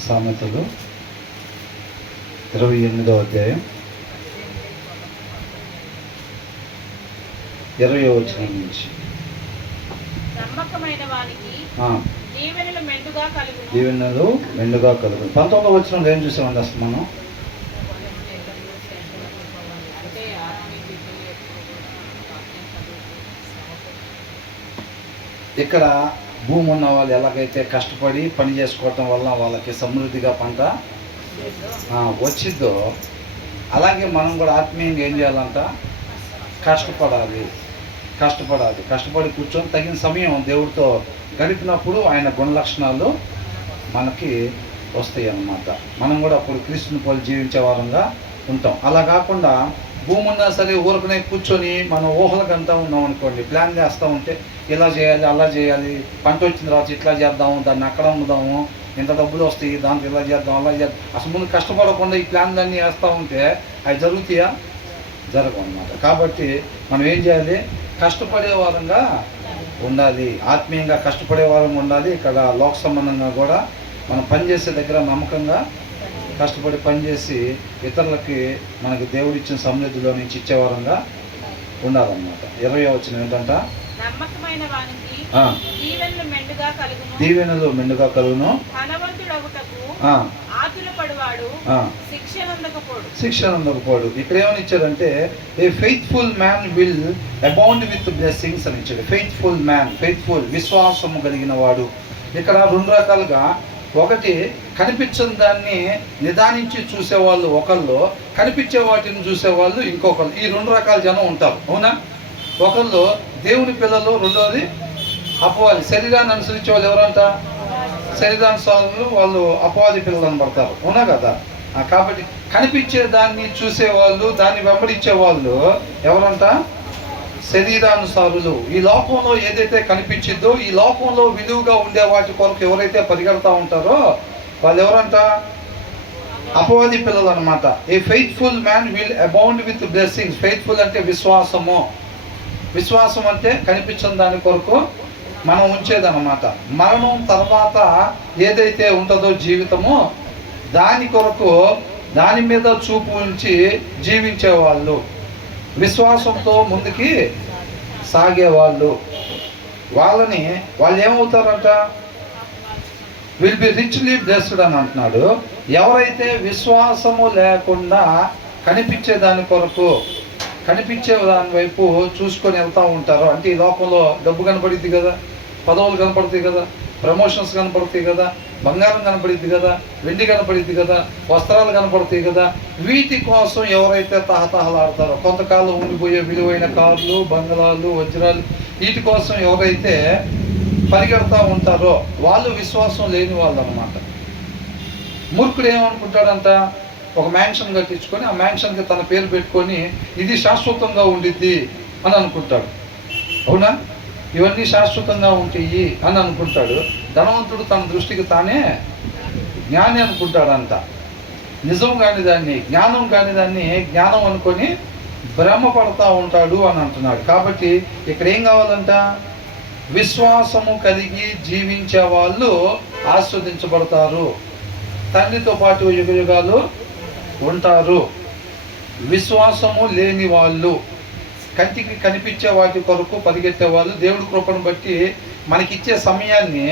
సామెతలు 28వ అధ్యాయం 20వ వచనం నుంచి. నమ్మకమైన వానికి దీవెనలు మెండుగా కలుగును. 19వ వచనంలో ఏం చూసామండి అసలు మనం? ఇక్కడ భూమి ఉన్న వాళ్ళు ఎలాగైతే కష్టపడి పని చేసుకోవటం వల్ల వాళ్ళకి సమృద్ధిగా పంట వచ్చిద్దో, అలాగే మనం కూడా ఆత్మీయంగా ఏం చేయాలంట? కష్టపడాలి. కష్టపడి కూర్చొని తగిన సమయం దేవుడితో గడిపినప్పుడు ఆయన గుణలక్షణాలు మనకి వస్తాయి అన్నమాట. మనం కూడా అప్పుడు క్రీస్తుని పోలి జీవించే వారంగా ఉంటాం. అలా కాకుండా భూమి ఉన్నా సరే ఊరుకునే కూర్చొని మనం ఊహలకంతా ఉన్నాం అనుకోండి, ప్లాన్ చేస్తూ ఉంటే ఇలా చేయాలి, అలా చేయాలి, పంట వచ్చిన తర్వాత ఇట్లా చేద్దాము, దాన్ని అక్కడ అమ్ముదాము, ఇంత డబ్బులు వస్తాయి, దాంట్లో ఇలా చేద్దాం, అలా చేద్దాం. అసలు ముందు కష్టపడకుండా ఈ ప్లాన్ అన్నీ వేస్తూ ఉంటే అవి జరుగుతాయా? జరగవు అన్నమాట. కాబట్టి మనం ఏం చేయాలి? కష్టపడే వారంగా ఉండాలి, ఆత్మీయంగా కష్టపడే వారంగా ఉండాలి. ఇక్కడ లోక సంబంధంగా కూడా మనం పనిచేసే దగ్గర నమ్మకంగా కష్టపడి పనిచేసి ఇతరులకి మనకి దేవుడిచ్చిన సమృద్ధిలో నుంచి ఇచ్చేవారంగా ఉండాలన్నమాట. 20వ వచనం ఏంటంట? నమ్మకమైన వానికి దీవెనలు మెండుగా కలుగును. శిక్ష నందకపోడు. ఇక్కడ ఏమని ఇచ్చారంటే a faithful man will abound with blessings అని ఇచ్చాడు. ఫెయిత్ఫుల్ మ్యాన్, ఫెయిత్ఫుల్ విశ్వాసము కలిగిన వాడు. ఇక్కడ 2 రకాలుగా, ఒకటి కనిపించని దాన్ని నిదానించి చూసేవాళ్ళు ఒకళ్ళు, కనిపించే వాటిని చూసేవాళ్ళు ఇంకొకళ్ళు. ఈ 2 రకాల జనం ఉంటారు, అవునా? ఒకళ్ళు దేవుని పిల్లలు, రెండోది అపవాది. శరీరాన్ని అనుసరించే వాళ్ళు ఎవరంట? శరీరానుసారులు, వాళ్ళు అపవాది పిల్లలు అనబడతారు, అవునా కదా? కాబట్టి కనిపించే దాన్ని చూసేవాళ్ళు, దాన్ని వెంబడించే వాళ్ళు ఎవరంట? శరీరానుసారులు. ఈ లోకంలో ఏదైతే కనిపించిందో, ఈ లోకంలో విలువగా ఉండే వాటి కొరకు ఎవరైతే పరిగెడతా ఉంటారో వాళ్ళు ఎవరంట? అపవాది పిల్లలు అనమాట. A faithful man will abound with blessings. Faithful అంటే విశ్వాసము. విశ్వాసం అంటే కనిపించిన దాని కొరకు మనం ఉంచేదన్నమాట. మరణం తర్వాత ఏదైతే ఉంటుందో జీవితము, దాని కొరకు దాని మీద చూపు ఉంచి జీవించేవాళ్ళు, విశ్వాసంతో ముందుకి సాగేవాళ్ళు, వాళ్ళు ఏమవుతారంట? విల్ బి రిచ్లీ బ్లెస్డ్ అని అంటున్నాడు. ఎవరైతే విశ్వాసము లేకుండా కనిపించే దాని కొరకు, కనిపించే దాని వైపు చూసుకొని వెళ్తూ ఉంటారో, అంటే ఈ లోకంలో డబ్బు కనపడుద్ది కదా, పదవులు కనపడతాయి కదా, ప్రమోషన్స్ కనపడతాయి కదా, బంగారం కనపడుద్ది కదా, వెండి కనపడుద్ది కదా, వస్త్రాలు కనపడతాయి కదా, వీటి కోసం ఎవరైతే తహతహలాడతారో, కొంతకాలం ఉండిపోయే విలువైన కార్లు, బంగ్లాలు, వజ్రాలు, వీటి కోసం ఎవరైతే పరిగెడతా ఉంటారో వాళ్ళు విశ్వాసం లేని వాళ్ళు అన్నమాట. మూర్ఖుడు ఏమనుకుంటాడంట? ఒక మ్యాన్షన్ కట్టించుకొని ఆ మ్యాన్షన్కి తన పేరు పెట్టుకొని ఇది శాశ్వతంగా ఉండిద్ది అని అనుకుంటాడు, అవునా? ఇవన్నీ శాశ్వతంగా ఉంటాయి అని అనుకుంటాడు. ధనవంతుడు తన దృష్టికి తానే జ్ఞాని అనుకుంటాడంట. నిజం కాని దాన్ని, జ్ఞానం కాని దాన్ని జ్ఞానం అనుకొని భ్రమపడతా ఉంటాడు అని అంటున్నాడు. కాబట్టి ఇక్కడ ఏం కావాలంట? విశ్వాసము కలిగి జీవించే వాళ్ళు ఆస్వాదించబడతారు, తండ్రితో పాటు యుగయుగాలు ఉంటారు. విశ్వాసము లేని వాళ్ళు, కంటికి కనిపించే వాటి కొరకు పరిగెత్తే వాళ్ళు, దేవుడి కృపను బట్టి మనకిచ్చే సమయాన్ని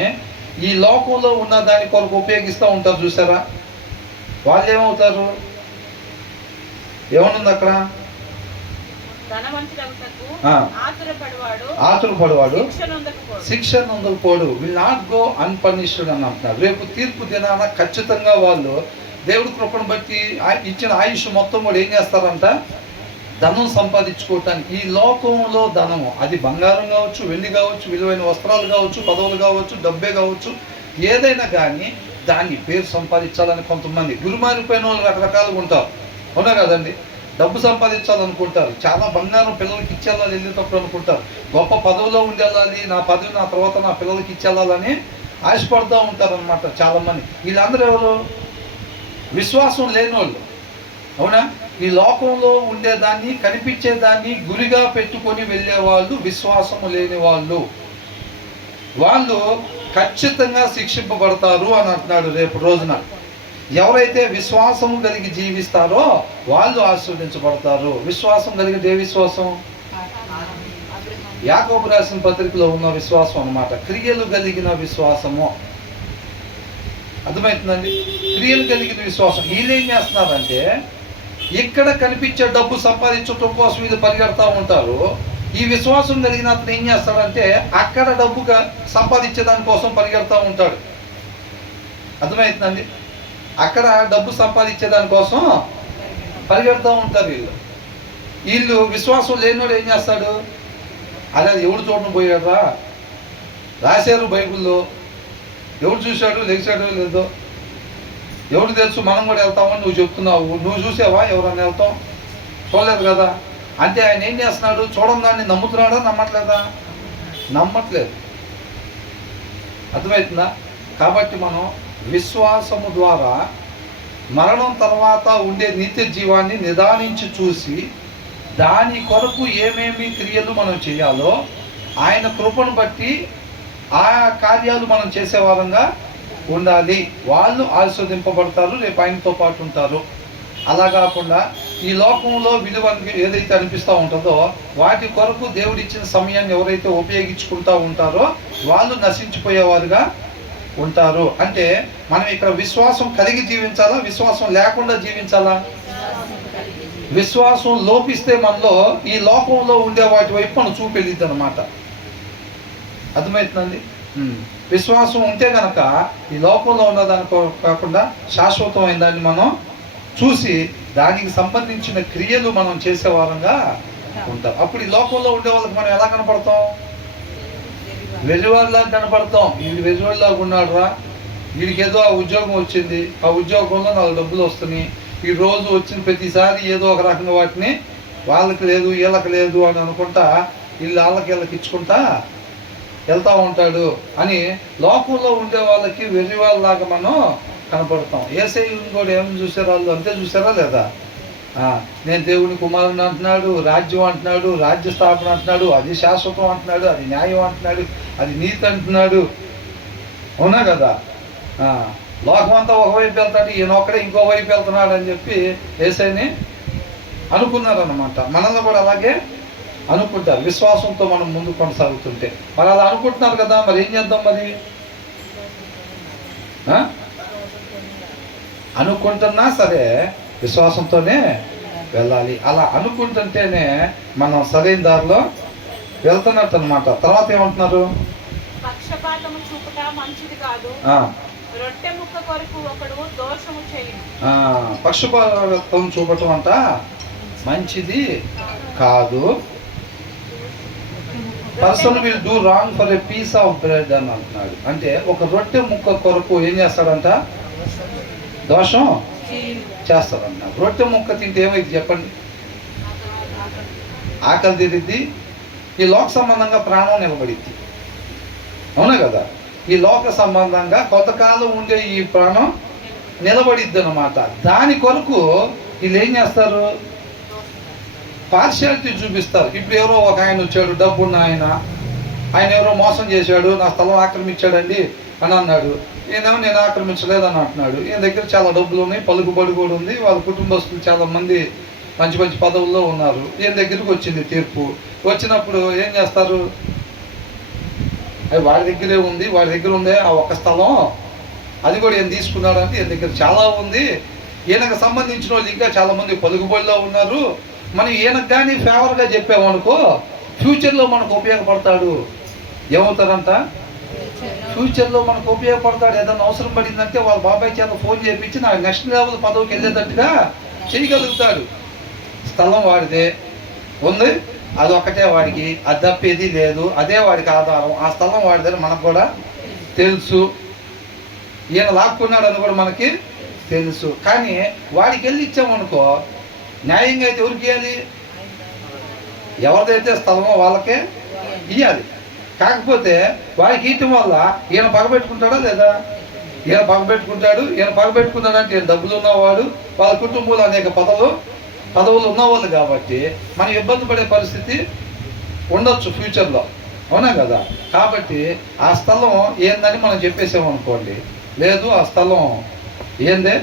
ఈ లోకంలో ఉన్న దాని కొరకు ఉపయోగిస్తూ ఉంటారు, చూసారా? వాళ్ళు ఏమవుతారు? ఏమనుంది అక్కడ? ఆతురపడవాడు శిక్ష నొందకపోడు, విల్ నాట్ గో అన్పనిష్డ్ అని అంటున్నారు. రేపు తీర్పు దినాన ఖచ్చితంగా వాళ్ళు దేవుడి కృపను బట్టి ఇచ్చిన ఆయుష్ మొత్తం కూడా ఏం చేస్తారంట? ధనం సంపాదించుకోవటానికి. ఈ లోకంలో ధనము, అది బంగారం కావచ్చు, వెండి కావచ్చు, విలువైన వస్త్రాలు కావచ్చు, పదవులు కావచ్చు, డబ్బే కావచ్చు, ఏదైనా కానీ దాన్ని పేరు సంపాదించాలని కొంతమంది గురుమారిపోయిన వాళ్ళు రకరకాలుగా ఉంటారు, అవునా కదండి? డబ్బు సంపాదించాలనుకుంటారు, చాలా బంగారం పిల్లలకి ఇచ్చేళ్ళాలి వెళ్ళేటప్పుడు అనుకుంటారు, గొప్ప పదవిలో ఉండేళ్ళాలి, నా పదవి నా తర్వాత నా పిల్లలకి ఇచ్చేళ్ళాలని ఆశపడుతూ ఉంటారు అనమాట చాలామంది. వీళ్ళందరూ ఎవరు? విశ్వాసం లేని వాళ్ళు, అవునా? ఈ లోకంలో ఉండేదాన్ని, కనిపించేదాన్ని గురిగా పెట్టుకొని వెళ్ళేవాళ్ళు విశ్వాసము లేని వాళ్ళు. వాళ్ళు ఖచ్చితంగా శిక్షింపబడతారు అని అంటున్నాడు. రేపు రోజున ఎవరైతే విశ్వాసము కలిగి జీవిస్తారో వాళ్ళు ఆశీర్వదించబడతారు. విశ్వాసం కలిగి ఏ విశ్వాసం? యాకోబు రాసిన పత్రికలో ఉన్న విశ్వాసం అన్నమాట. క్రియలు కలిగిన విశ్వాసము. అర్థమవుతుందండి? క్రియలు కలిగిన విశ్వాసం. వీళ్ళు ఏం చేస్తున్నారంటే ఇక్కడ కనిపించే డబ్బు సంపాదించడం కోసం వీళ్ళు పరిగెడతా ఉంటారు. ఈ విశ్వాసం కలిగిన అతను ఏం చేస్తాడంటే అక్కడ డబ్బుగా సంపాదించే దానికోసం పరిగెడతా ఉంటాడు. అర్థమవుతుందండి? అక్కడ డబ్బు సంపాదించే దానికోసం పరిగెడతా ఉంటారు వీళ్ళు విశ్వాసం లేనివాడు ఏం చేస్తాడు? అదే ఎవడు చూడను పోయాడురా, రాశారు బైబిల్లో, ఎవడు చూశాడు, లేచాడో లేదో ఎవడు తెలుసు, మనం కూడా వెళ్తామని నువ్వు చెప్తున్నావు. నువ్వు చూసావా? ఎవరన్నా వెళ్తాం? చూడలేదు కదా. అంటే ఆయన ఏం చేస్తున్నాడు? చూడడం దాన్ని నమ్ముతున్నాడా, నమ్మట్లేదా? నమ్మట్లేదు. అర్థమవుతుందా? కాబట్టి మనం విశ్వాసము ద్వారా మరణం తర్వాత ఉండే నిత్య జీవాన్ని నిదానించి చూసి దాని కొరకు ఏమేమి క్రియలు మనం చేయాలో ఆయన కృపను బట్టి ఆ కార్యాలు మనం చేసే వారంగా ఉండాలి. వాళ్ళు ఆశీర్వదింపబడతారు, రేపు ఆయనతో పాటు ఉంటారు. అలా కాకుండా ఈ లోకంలో విలువ ఏదైతే అనిపిస్తూ ఉంటుందో వాటి కొరకు దేవుడిచ్చిన సమయాన్ని ఎవరైతే ఉపయోగించుకుంటూ ఉంటారో వాళ్ళు నశించిపోయేవారుగా ఉంటారు. అంటే మనం ఇక్కడ విశ్వాసం కలిగి జీవించాలా, విశ్వాసం లేకుండా జీవించాలా? విశ్వాసం లోపిస్తే మనలో ఈ లోకంలో ఉండే వాటి వైపు మనం చూపెళ్ళిద్ది అనమాట. అర్థమవుతుందండి? విశ్వాసం ఉంటే కనుక ఈ లోకంలో ఉన్నదాని కాకుండా శాశ్వతమైన దాన్ని మనం చూసి దానికి సంబంధించిన క్రియలు మనం చేసేవారంగా ఉంటాం. అప్పుడు ఈ లోకంలో ఉండే వాళ్ళకి మనం ఎలా కనపడతాం? వెలివారిలాగా కనపడతాం. వీడు వెలివారిలాగా ఉన్నాడు రా, వీడికి ఏదో ఆ ఉద్యోగం వచ్చింది, ఆ ఉద్యోగంలో 4 డబ్బులు వస్తున్నాయి, ఈ రోజు వచ్చిన ప్రతిసారి ఏదో ఒక రకంగా వాటిని వాళ్ళకి లేదు వీళ్ళకి లేదు అని అనుకుంటా వీళ్ళకి ఇచ్చుకుంటా వెళ్తూ ఉంటాడు అని లోకంలో ఉండే వాళ్ళకి వెర్రి వాళ్ళలాగా మనం కనపడతాం. ఏసై కూడా ఏం చూసారు? వాళ్ళు అంతే చూసారా లేదా? నేను దేవుని కుమారుని అంటున్నాడు, రాజ్యం అంటున్నాడు, రాజ్య స్థాపన అంటున్నాడు, అది శాశ్వతం అంటున్నాడు, అది న్యాయం అంటున్నాడు, అది నీతి అంటున్నాడు. అవునా కదా? లోకమంతా ఒకవైపు వెళ్తాడు, ఈయన ఒక్కడే ఇంకో వైపు వెళ్తున్నాడు అని చెప్పి ఏసైని అనుకున్నారన్నమాట. మనల్ని కూడా అలాగే అనుకుంటారు విశ్వాసంతో మనం ముందు కొనసాగుతుంటే. మరి అలా అనుకుంటున్నారు కదా, మరి ఏం చేద్దాం? మరి అనుకుంటున్నా సరే విశ్వాసంతోనే వెళ్ళాలి. అలా అనుకుంటుంటేనే మనం సరైన దారిలో వెళ్తున్నట్టు అనమాట. తర్వాత ఏమంటున్నారు? పక్షపాతము చూపుట మంచిది కాదు, రొట్టె ముక్క కొరకు ఒకడు దోషము చేయును. పక్షపాతం చూపటం అంట మంచిది కాదు. Person will do wrong for a piece of bread అని అంటున్నాడు. అంటే ఒక రొట్టె ముక్క కొరకు ఏం చేస్తాడంట? దోషం చేస్తాడంట. రొట్టె ముక్క తింటే ఏమైంది చెప్పండి? ఆకలి తీరిద్ది, ఈ లోక సంబంధంగా ప్రాణం నిలబడిద్ది. అవునా కదా? ఈ లోక సంబంధంగా కొంతకాలం ఉండే ఈ ప్రాణం నిలబడిద్ది అన్నమాట. దాని కొరకు వీళ్ళు ఏం చేస్తారు? పార్షియాలిటీ చూపిస్తారు. ఇప్పుడు ఎవరో ఒక ఆయన వచ్చాడు, డబ్బున్న ఆయన ఎవరో మోసం చేశాడు, నా స్థలం ఆక్రమించాడండి అని అన్నాడు. ఈయనేమో నేను ఆక్రమించలేదని అంటున్నాడు. ఈయన దగ్గర చాలా డబ్బులు ఉన్నాయి, పలుకుబడి కూడా ఉంది, వాళ్ళ కుటుంబస్తులు చాలా మంది మంచి మంచి పదవుల్లో ఉన్నారు. ఈయన దగ్గరికి వచ్చింది తీర్పు. వచ్చినప్పుడు ఏం చేస్తారు? అది వాడి దగ్గరే ఉంది, వాడి దగ్గర ఉందే ఆ ఒక్క స్థలం, అది కూడా ఈయన తీసుకున్నాడు అంటే ఈయన దగ్గర చాలా ఉంది. ఈయనకు సంబంధించిన వాళ్ళు ఇంకా చాలామంది పలుకుబడిలో ఉన్నారు. మనం ఈయనకు కానీ ఫేవర్గా చెప్పామనుకో ఫ్యూచర్లో మనకు ఉపయోగపడతాడు. ఏమవుతారంట? ఫ్యూచర్లో మనకు ఉపయోగపడతాడు. ఏదైనా అవసరం పడిందంటే వాళ్ళ బాబాయ్ చేత ఫోన్ చేయించి నాకు నెక్స్ట్ లెవెల్ పదవికి వెళ్ళేటట్టుగా చేయగలుగుతాడు. స్థలం వాడిదే ఉంది, అది ఒక్కటే వాడికి, అది తప్పేది లేదు, అదే వాడికి ఆధారం. ఆ స్థలం వాడిదని మనకు కూడా తెలుసు. ఈయన లాక్కున్నాడు అని కూడా మనకి తెలుసు. కానీ వాడికి వెళ్ళి ఇచ్చామనుకో న్యాయంగా అయితే ఎవరికి ఇవ్వాలి? ఎవరిదైతే స్థలమో వాళ్ళకే ఇవ్వాలి. కాకపోతే వాడికి ఇవ్వటం వల్ల ఈయన పగబెట్టుకుంటాడా లేదా? ఈయన పగబెట్టుకుంటాడు. ఈయన పగబెట్టుకున్నాడంటే ఈయన డబ్బులు ఉన్నవాడు, వాళ్ళ కుటుంబంలో అనేక పదవులు ఉన్నవాళ్ళు కాబట్టి మనం ఇబ్బంది పడే పరిస్థితి ఉండొచ్చు ఫ్యూచర్లో. అవునా కదా? కాబట్టి ఆ స్థలం ఏందని మనం చెప్పేసామనుకోండి, లేదు ఆ స్థలం ఏందే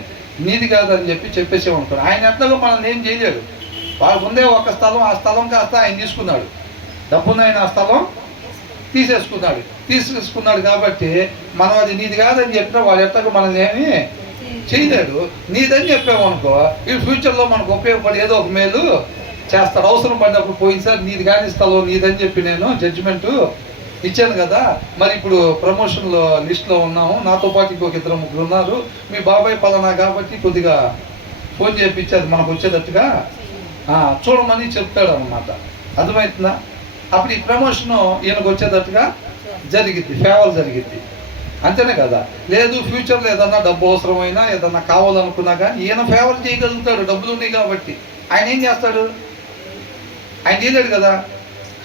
నీది కాదని చెప్పేసామనుకోండి, ఆయన ఎట్లాగో మనల్ని ఏం చేయలేడు. వాళ్ళకు ఉందే ఒక స్థలం, ఆ స్థలం కాస్త ఆయన తీసుకున్నాడు, డబ్బునైనా ఆ స్థలం తీసేసుకున్నాడు కాబట్టి మనం అది నీది కాదని చెప్పినా వాడు ఎట్లాగో మనల్ని ఏమి చేయలేడు. నీదని చెప్పామనుకో, ఈ ఫ్యూచర్లో మనకు ఉపయోగపడి ఏదో ఒక మేలు చేస్తాడు. అవసరం పడినప్పుడు పోయినసారి నీది కానీ స్థలం నీదని చెప్పి నేను జడ్జిమెంటు ఇచ్చాను కదా, మరి ఇప్పుడు ప్రమోషన్లో లిస్ట్లో ఉన్నాము, నాతో పాటు ఇంకొక 2-3 ఉన్నారు, మీ బాబాయ్ పలానా కాబట్టి కొద్దిగా ఫోన్ చేయించేది మనకు వచ్చేటట్టుగా చూడమని చెప్తాడు అనమాట. అర్థమవుతుందా? అప్పుడు ఈ ప్రమోషను ఈయనకు వచ్చేటట్టుగా జరిగిద్ది, ఫేవర్ జరిగిద్ది. అంతేనే కదా? లేదు ఫ్యూచర్లో ఏదన్నా డబ్బు అవసరమైనా ఏదన్నా కావాలనుకున్నా కానీ ఈయన ఫేవర్ చేయగలుగుతాడు, డబ్బులు ఉన్నాయి కాబట్టి. ఆయన ఏం చేస్తాడు? ఆయన చేయలేడు కదా.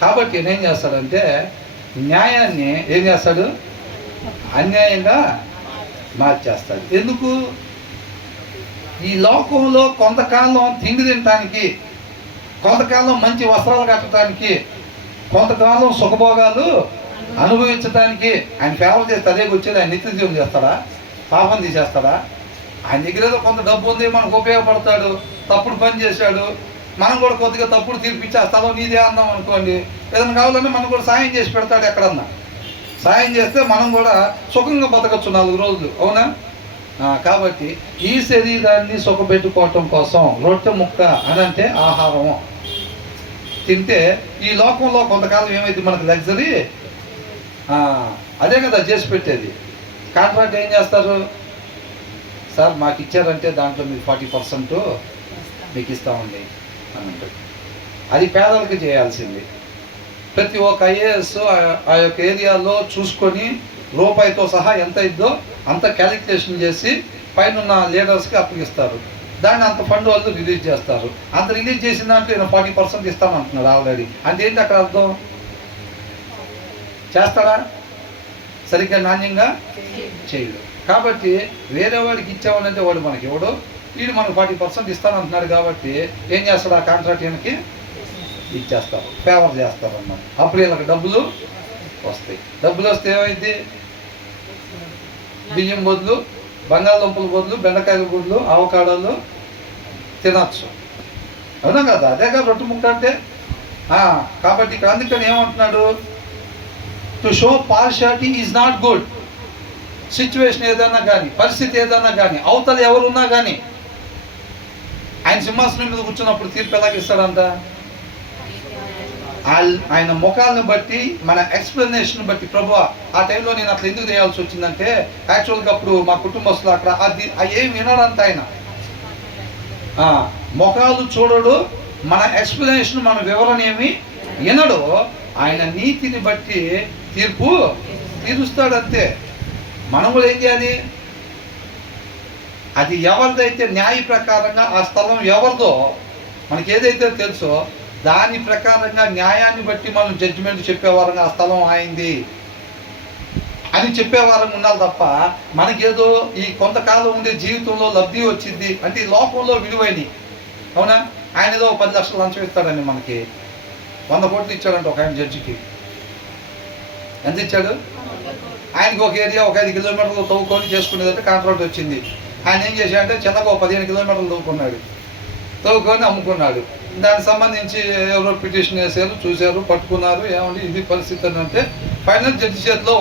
కాబట్టి ఈయన ఏం చేస్తాడంటే న్యాయాన్ని ఏం చేస్తాడు? అన్యాయంగా మార్చేస్తాడు. ఎందుకు? ఈ లోకంలో కొంతకాలం తిండి తినటానికి, కొంతకాలం మంచి వస్త్రాలు కట్టడానికి, కొంతకాలం సుఖభోగాలు అనుభవించడానికి ఆయన ఫేవర్ చేస్తే అదే వచ్చేది. ఆయన నిత్య జీవం చేస్తాడా? పాపం తీసేస్తాడా? ఆయన దగ్గర ఏదో కొంత డబ్బు ఉంది, మనకు ఉపయోగపడతాడు, తప్పుడు పని చేశాడు, మనం కూడా కొద్దిగా తప్పుడు తీర్పిచ్చి ఆ స్థలం నీదే అందాం అనుకోండి, ఏదైనా కావాలంటే మనం కూడా సాయం చేసి పెడతాడు. ఎక్కడన్నా సాయం చేస్తే మనం కూడా సుఖంగా బతకచ్చు 4 రోజులు. అవునా? కాబట్టి ఈ శరీరాన్ని సుఖపెట్టుకోవటం కోసం రొట్టె ముక్క అనంటే ఆహారం తింటే ఈ లోకంలో కొంతకాలం ఏమైంది మనకు లగ్జరీ, అదే కదా చేసి పెట్టేది. కాంట్రాక్ట్ ఏం చేస్తారు? సార్ మాకు ఇచ్చారంటే దాంట్లో మీకు 40% మీకు ఇస్తామండి అని అంటారు. అది పేదలకు చేయాల్సింది. ప్రతి ఒక్క ఐఏఎస్ ఆ యొక్క ఏరియాలో చూసుకొని రూపాయితో సహా ఎంత ఇద్దో అంత క్యాలిక్యులేషన్ చేసి పైన లీడర్స్కి అప్పగిస్తారు. దాన్ని అంత ఫండ్ వాళ్ళు రిలీజ్ చేస్తారు. అంత రిలీజ్ చేసిన దాంట్లో ఈయన 40% ఇస్తానంటున్నాడు ఆల్రెడీ. అంటే ఏంటి అక్కడ అర్థం? చేస్తాడా? సరిగ్గా నాణ్యంగా చేయడు. కాబట్టి వేరే వాడికి ఇచ్చామనంటే వాడు మనకి ఎవడో, వీడు మనకు 40% ఇస్తానంటున్నాడు కాబట్టి ఏం చేస్తాడు? ఆ కాంట్రాక్ట్ ఈయనకి ఇచ్చేస్తారు, ఫేవర్ చేస్తారు అన్నమాట. అప్పుడు వీళ్ళకి డబ్బులు వస్తాయి. డబ్బులు వస్తే ఏమైంది? బియ్యం బదులు, బంగాళదుంపల బదులు, బెండకాయల బదులు అవకాడోలు తినచ్చు. అవునా కదా? అదే కదా రొట్టె ముక్క అంటే. కాబట్టి ఇక్కడ అందుకని ఏమంటున్నాడు? To show partiality is not good. Situation ఏదైనా కానీ, పరిస్థితి ఏదైనా కానీ, అవతల ఎవరున్నా కానీ, ఆయన సింహాసనం మీద కూర్చున్నప్పుడు తీర్పు ఎలాగిస్తాడంట? ఆయన ముఖాలను బట్టి, మన ఎక్స్ప్లెనేషన్ బట్టి, ప్రభు ఆ టైంలో నేను అట్లా ఎందుకు చేయాల్సి వచ్చిందంటే యాక్చువల్గా అప్పుడు మా కుటుంబస్తులు అక్కడ అది ఏం వినడంత ఆయన ముఖాలు చూడడు, మన ఎక్స్ప్లెనేషన్, మన వివరణ ఏమి వినడు. ఆయన నీతిని బట్టి తీర్పు తీరుస్తాడంతే. మనం కూడా ఏం చేయాలి? అది ఎవరిదైతే న్యాయ ప్రకారంగా ఆ స్థలం ఎవరిదో మనకి ఏదైతే తెలుసో దాని ప్రకారంగా న్యాయాన్ని బట్టి మనం జడ్జిమెంట్ చెప్పేవారంగా ఆ స్థలం అయింది అని చెప్పేవారంగా ఉండాలి తప్ప మనకేదో ఈ కొంతకాలం ఉండే జీవితంలో లబ్ధి వచ్చింది అంటే ఈ లోకంలో విలువైనవి. అవునా? ఆయన ఏదో 10 లక్షలు లంచం ఇస్తాడండి, మనకి 100 కోట్లు ఇచ్చాడంట ఒక ఆయన జడ్జికి. ఎంత ఇచ్చాడు? ఆయనకి ఒక ఏరియా ఒక 5 కిలోమీటర్లు తవ్వుకొని చేసుకునేదంటే కాంట్రాక్ట్ వచ్చింది. ఆయన ఏం చేశాడంటే చిన్నగా 15 కిలోమీటర్లు తవ్వుకున్నాడు, తవ్వుకొని అమ్ముకున్నాడు. దానికి సంబంధించి ఎవరో పిటిషన్ వేసారు, చూశారు, పట్టుకున్నారు. ఏమండి ఇది పరిస్థితి అని అంటే ఫైనల్ జడ్జి చేతిలో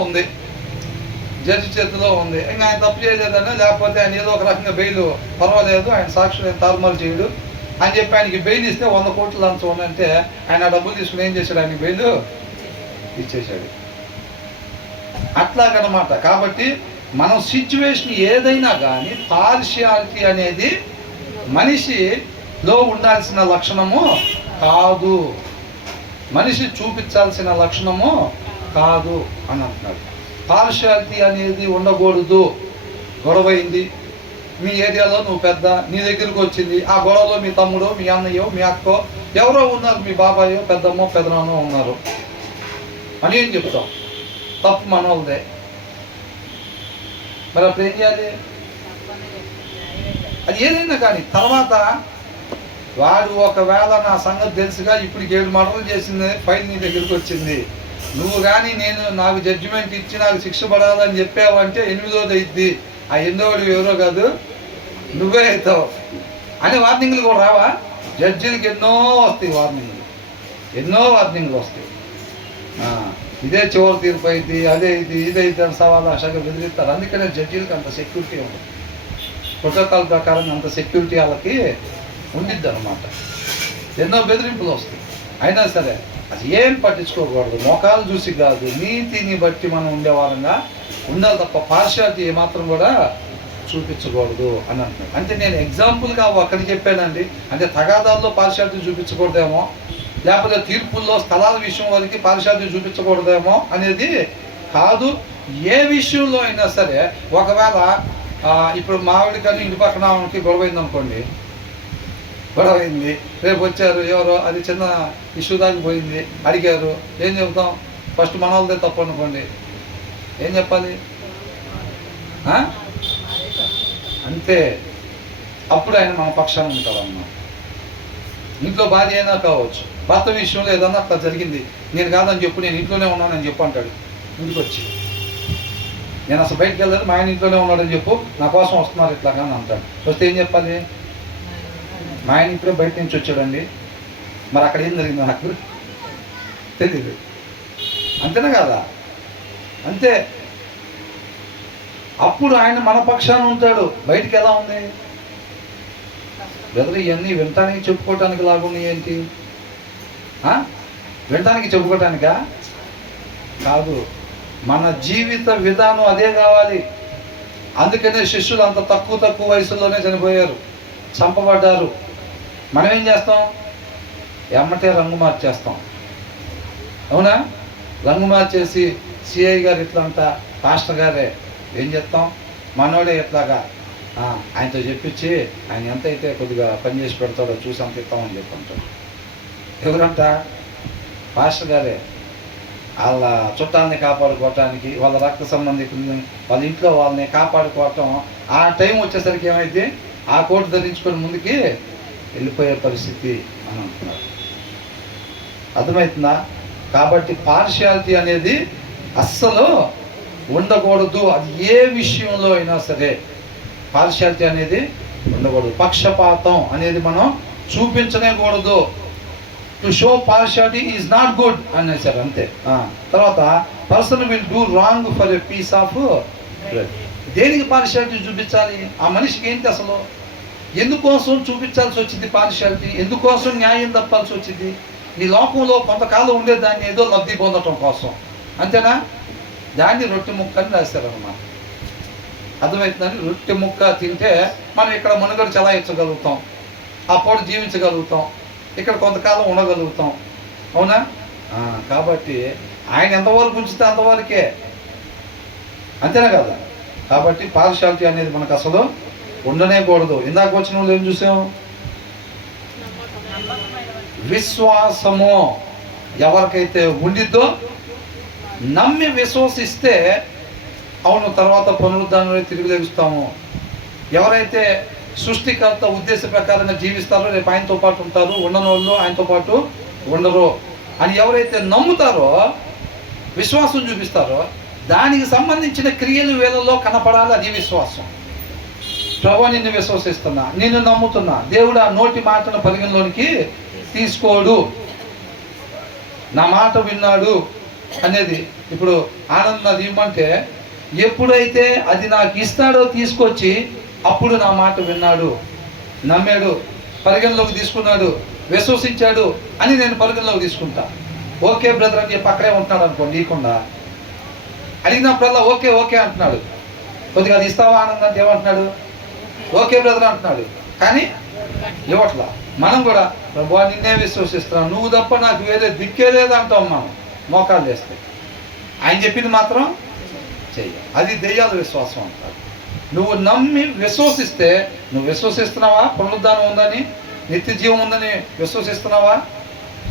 ఉంది, ఇంకా ఆయన తప్పు చేయలేదని, లేకపోతే ఆయన ఏదో ఒక రకంగా బెయిల్ పర్వాలేదు, ఆయన సాక్షులు తారుమారు చేయడు అని చెప్పి ఆయనకి బెయిల్ ఇస్తే 100 కోట్లు లంచం ఉందంటే ఆయన డబ్బులు తీసుకుని ఏం చేశాడు? ఆయనకి బెయిల్ ఇచ్చేశాడు. అట్లాగనమాట. కాబట్టి మనం సిచ్యువేషన్ ఏదైనా కానీ పార్షియాలిటీ అనేది మనిషిలో ఉండాల్సిన లక్షణము కాదు, మనిషి చూపించాల్సిన లక్షణము కాదు అని అంటున్నాడు. పార్షియాలిటీ అనేది ఉండకూడదు. గొడవైంది, మీ ఏరియాలో నువ్వు పెద్ద, నీ దగ్గరకు వచ్చింది, ఆ గొడవలో మీ తమ్ముడు, మీ అన్నయ్యో, మీ అక్కో ఎవరో ఉన్నారు, మీ బాబాయో, పెద్దమ్మో, పెదనాన్నో ఉన్నారు అని ఏం చెప్తాం? తప్పు మనోళ్ళదే. మరి అప్పుడు ఏం చేయాలి? అది ఏదైనా కానీ తర్వాత వాడు ఒకవేళ నా సంగతి తెలుసుగా ఇప్పుడు 7 మర్డర్లు చేసింది ఫైల్ నీ దగ్గరికి వచ్చింది, నువ్వు కానీ నాకు జడ్జిమెంట్ ఇచ్చి నాకు శిక్ష పడాలని చెప్పావంటే 8వ అయింది. ఆ 8వ ఎవరో కాదు, నువ్వే అవుతావు అని వార్నింగ్లు కూడా రావా? జడ్జిలకి ఎన్నో వస్తాయి వార్నింగ్లు, ఎన్నో వార్నింగ్లు వస్తాయి. ఇదే చివరి తీర్పు అయింది, అదే ఇది ఇదైతే సవాలు ఆశగా బెదిరిస్తారు. అందుకనే జడ్జీలకి అంత సెక్యూరిటీ ఉండదు. ప్రోటోకాల్ ప్రకారం అంత సెక్యూరిటీ వాళ్ళకి ఉండిద్ది అనమాట. ఎన్నో బెదిరింపులు వస్తాయి. అయినా సరే అది ఏం పట్టించుకోకూడదు. మొఖాలు చూసి కాదు, నీతిని బట్టి మనం ఉండేవారంగా ఉండాలి తప్ప పార్షియాలిటీ ఏమాత్రం కూడా చూపించకూడదు అని అంటున్నాడు. అంటే నేను ఎగ్జాంపుల్గా అక్కడికి చెప్పానండి. అంటే తగాదాల్లో పార్షియాలిటీ చూపించకూడదేమో, లేకపోతే తీర్పుల్లో స్థలాల విషయం వరకు పార్షియాలిటీ చూపించకూడదేమో అనేది కాదు. ఏ విషయంలో అయినా సరే ఒకవేళ ఇప్పుడు మావిడి కానీ ఇంటి పక్కన ఆమెకి గొడవైంది అనుకోండి, గొడవైంది, రేపు వచ్చారు ఎవరో, అది చిన్న ఇష్యూ దాకా పోయింది, అడిగారు, ఏం చెబుతాం? ఫస్ట్ మన వాళ్ళదే తప్పు అనుకోండి, ఏం చెప్పాలి? అంతే. అప్పుడు ఆయన మన పక్షాన ఉంటాడమ్మా. ఇంట్లో భార్య అయినా కావచ్చు, భర్త విషయంలో ఏదన్నా అట్లా జరిగింది, నేను కాదని చెప్పు, నేను ఇంట్లోనే ఉన్నానని చెప్పు అంటాడు. ఇంటికి వచ్చి నేను అసలు బయటకు వెళ్ళలేదు, మా ఆయన ఇంట్లోనే ఉన్నాడని చెప్పు, నా కోసం వస్తున్నారు ఇట్లా కానీ అంటాడు. వస్తే ఏం చెప్పాలి? మా ఆయన ఇప్పుడే బయట నుంచి వచ్చాడండి, మరి అక్కడ ఏం జరిగిందో నాకు తెలీదు. అంతేనా కాదా? అంతే. అప్పుడు ఆయన మన పక్షాన ఉంటాడు. బయటికి ఎలా ఉంది? బ్రదర్, ఇవన్నీ వినటానికి చెప్పుకోవటానికి లాగున్నాయి ఏంటి? వినటానికి చెప్పుకోవటానికా? కాదు, మన జీవిత విధానం అదే కావాలి. అందుకనే శిష్యులు అంత తక్కువ వయసులోనే చనిపోయారు, చంపబడ్డారు. మనం ఏం చేస్తాం? ఎమ్మటే రంగు మార్చేస్తాం. అవునా? రంగు మార్చేసి సిఐ గారు ఇట్లంతా, పాస్టర్ గారే ఏం చేస్తాం, మనోడే ఇట్లాగా ఆయనతో చెప్పించి ఆయన ఎంత అయితే కొద్దిగా పని చేసి పెడతాడో చూసి అంత ఇస్తామని చెప్పుకుంటాడు. ఎవరంట? పాస్టర్ గారే. వాళ్ళ చుట్టాలని కాపాడుకోవటానికి, వాళ్ళ రక్త సంబంధికుల్ని, వాళ్ళ ఇంట్లో వాళ్ళని కాపాడుకోవటం, ఆ టైం వచ్చేసరికి ఏమైంది, ఆ కోటు ధరించుకొని ముందుకి వెళ్ళిపోయే పరిస్థితి అని అంటున్నారు. అర్థమవుతుందా? కాబట్టి పార్షియాలిటీ అనేది అస్సలు ఉండకూడదు. అది ఏ విషయంలో అయినా సరే పార్షియాలిటీ అనేది ఉండకూడదు. పక్షపాతం అనేది మనం చూపించనేకూడదు. To show partiality is not good అనేసారు, అంతే. తర్వాత person will do wrong for a piece of bread. దేనికి పార్షియాలిటీ చూపించాలి? ఆ మనిషికి ఏంటి అసలు? ఎందుకోసం చూపించాల్సి వచ్చింది పార్షియాలిటీ? ఎందుకోసం న్యాయం తప్పాల్సి వచ్చింది? ఈ లోకంలో కొంతకాలం ఉండేదాన్ని ఏదో లబ్ధి పొందటం కోసం, అంతేనా? దాన్ని రొట్టె ముక్క అని రాశారన్నమాట. అర్థమవుతుందని, రొట్టె ముక్క తింటే మనం ఇక్కడ మనుగడ చలాయించగలుగుతాం, ఆ పూట జీవించగలుగుతాం, ఇక్కడ కొంతకాలం ఉండగలుగుతాం. అవునా? కాబట్టి ఆయన ఎంతవరకు ఉంచితే అంతవరకే, అంతేనా కదా? కాబట్టి పార్షియాలిటీ అనేది మనకు అసలు ఉండనేకూడదు. ఇందాక వచ్చిన వాళ్ళు ఏం చూసాం? విశ్వాసము ఎవరికైతే ఉండిద్దో, నమ్మి విశ్వసిస్తే అవును తర్వాత పునరుద్ధానంలో తిరిగి లేస్తాము. ఎవరైతే సృష్టికర్త ఉద్దేశ ప్రకారంగా జీవిస్తారో రేపు ఆయనతో పాటు ఉంటారు, ఉండని వాళ్ళు ఆయనతో పాటు ఉండరు అని ఎవరైతే నమ్ముతారో, విశ్వాసం చూపిస్తారో, దానికి సంబంధించిన క్రియలు వేళల్లో కనపడాలి. అది విశ్వాసం. ప్రభు నిన్ను విశ్వసిస్తున్నా, నిన్ను నమ్ముతున్నా, దేవుడు ఆ నోటి మాటను పరిగణలోనికి తీసుకోడు, నా మాట విన్నాడు అనేది. ఇప్పుడు ఆనంద్ నాది ఇవ్వమంటే ఎప్పుడైతే అది నాకు ఇస్తాడో తీసుకొచ్చి అప్పుడు నా మాట విన్నాడు, నమ్మాడు, పరిగణలోకి తీసుకున్నాడు, విశ్వసించాడు అని నేను పరిగణలోకి తీసుకుంటా. ఓకే బ్రదర్ అని చెప్పి అక్కడే ఉంటున్నాడు అనుకోండి, ఇవ్వకుండా అడిగినప్పుడల్లా ఓకే ఓకే అంటున్నాడు. కొద్దిగా అది ఇస్తావా ఆనంద్ అంటే ఏమంటున్నాడు? ఓకే బ్రదర్ అంటున్నాడు, కానీ ఇవ్వట్లా. మనం కూడా ప్రభు నిన్నే విశ్వసిస్తున్నాం, నువ్వు తప్ప నాకు వేరే దిక్కే లేదు అంటాం మనం మోకాలు చేస్తే. ఆయన చెప్పింది మాత్రం చెయ్యి. అది దెయ్యాల విశ్వాసం అంటారు. నువ్వు నమ్మి విశ్వసిస్తే, నువ్వు విశ్వసిస్తున్నావా పునరుద్ధానం ఉందని, నిత్య జీవం ఉందని విశ్వసిస్తున్నావా,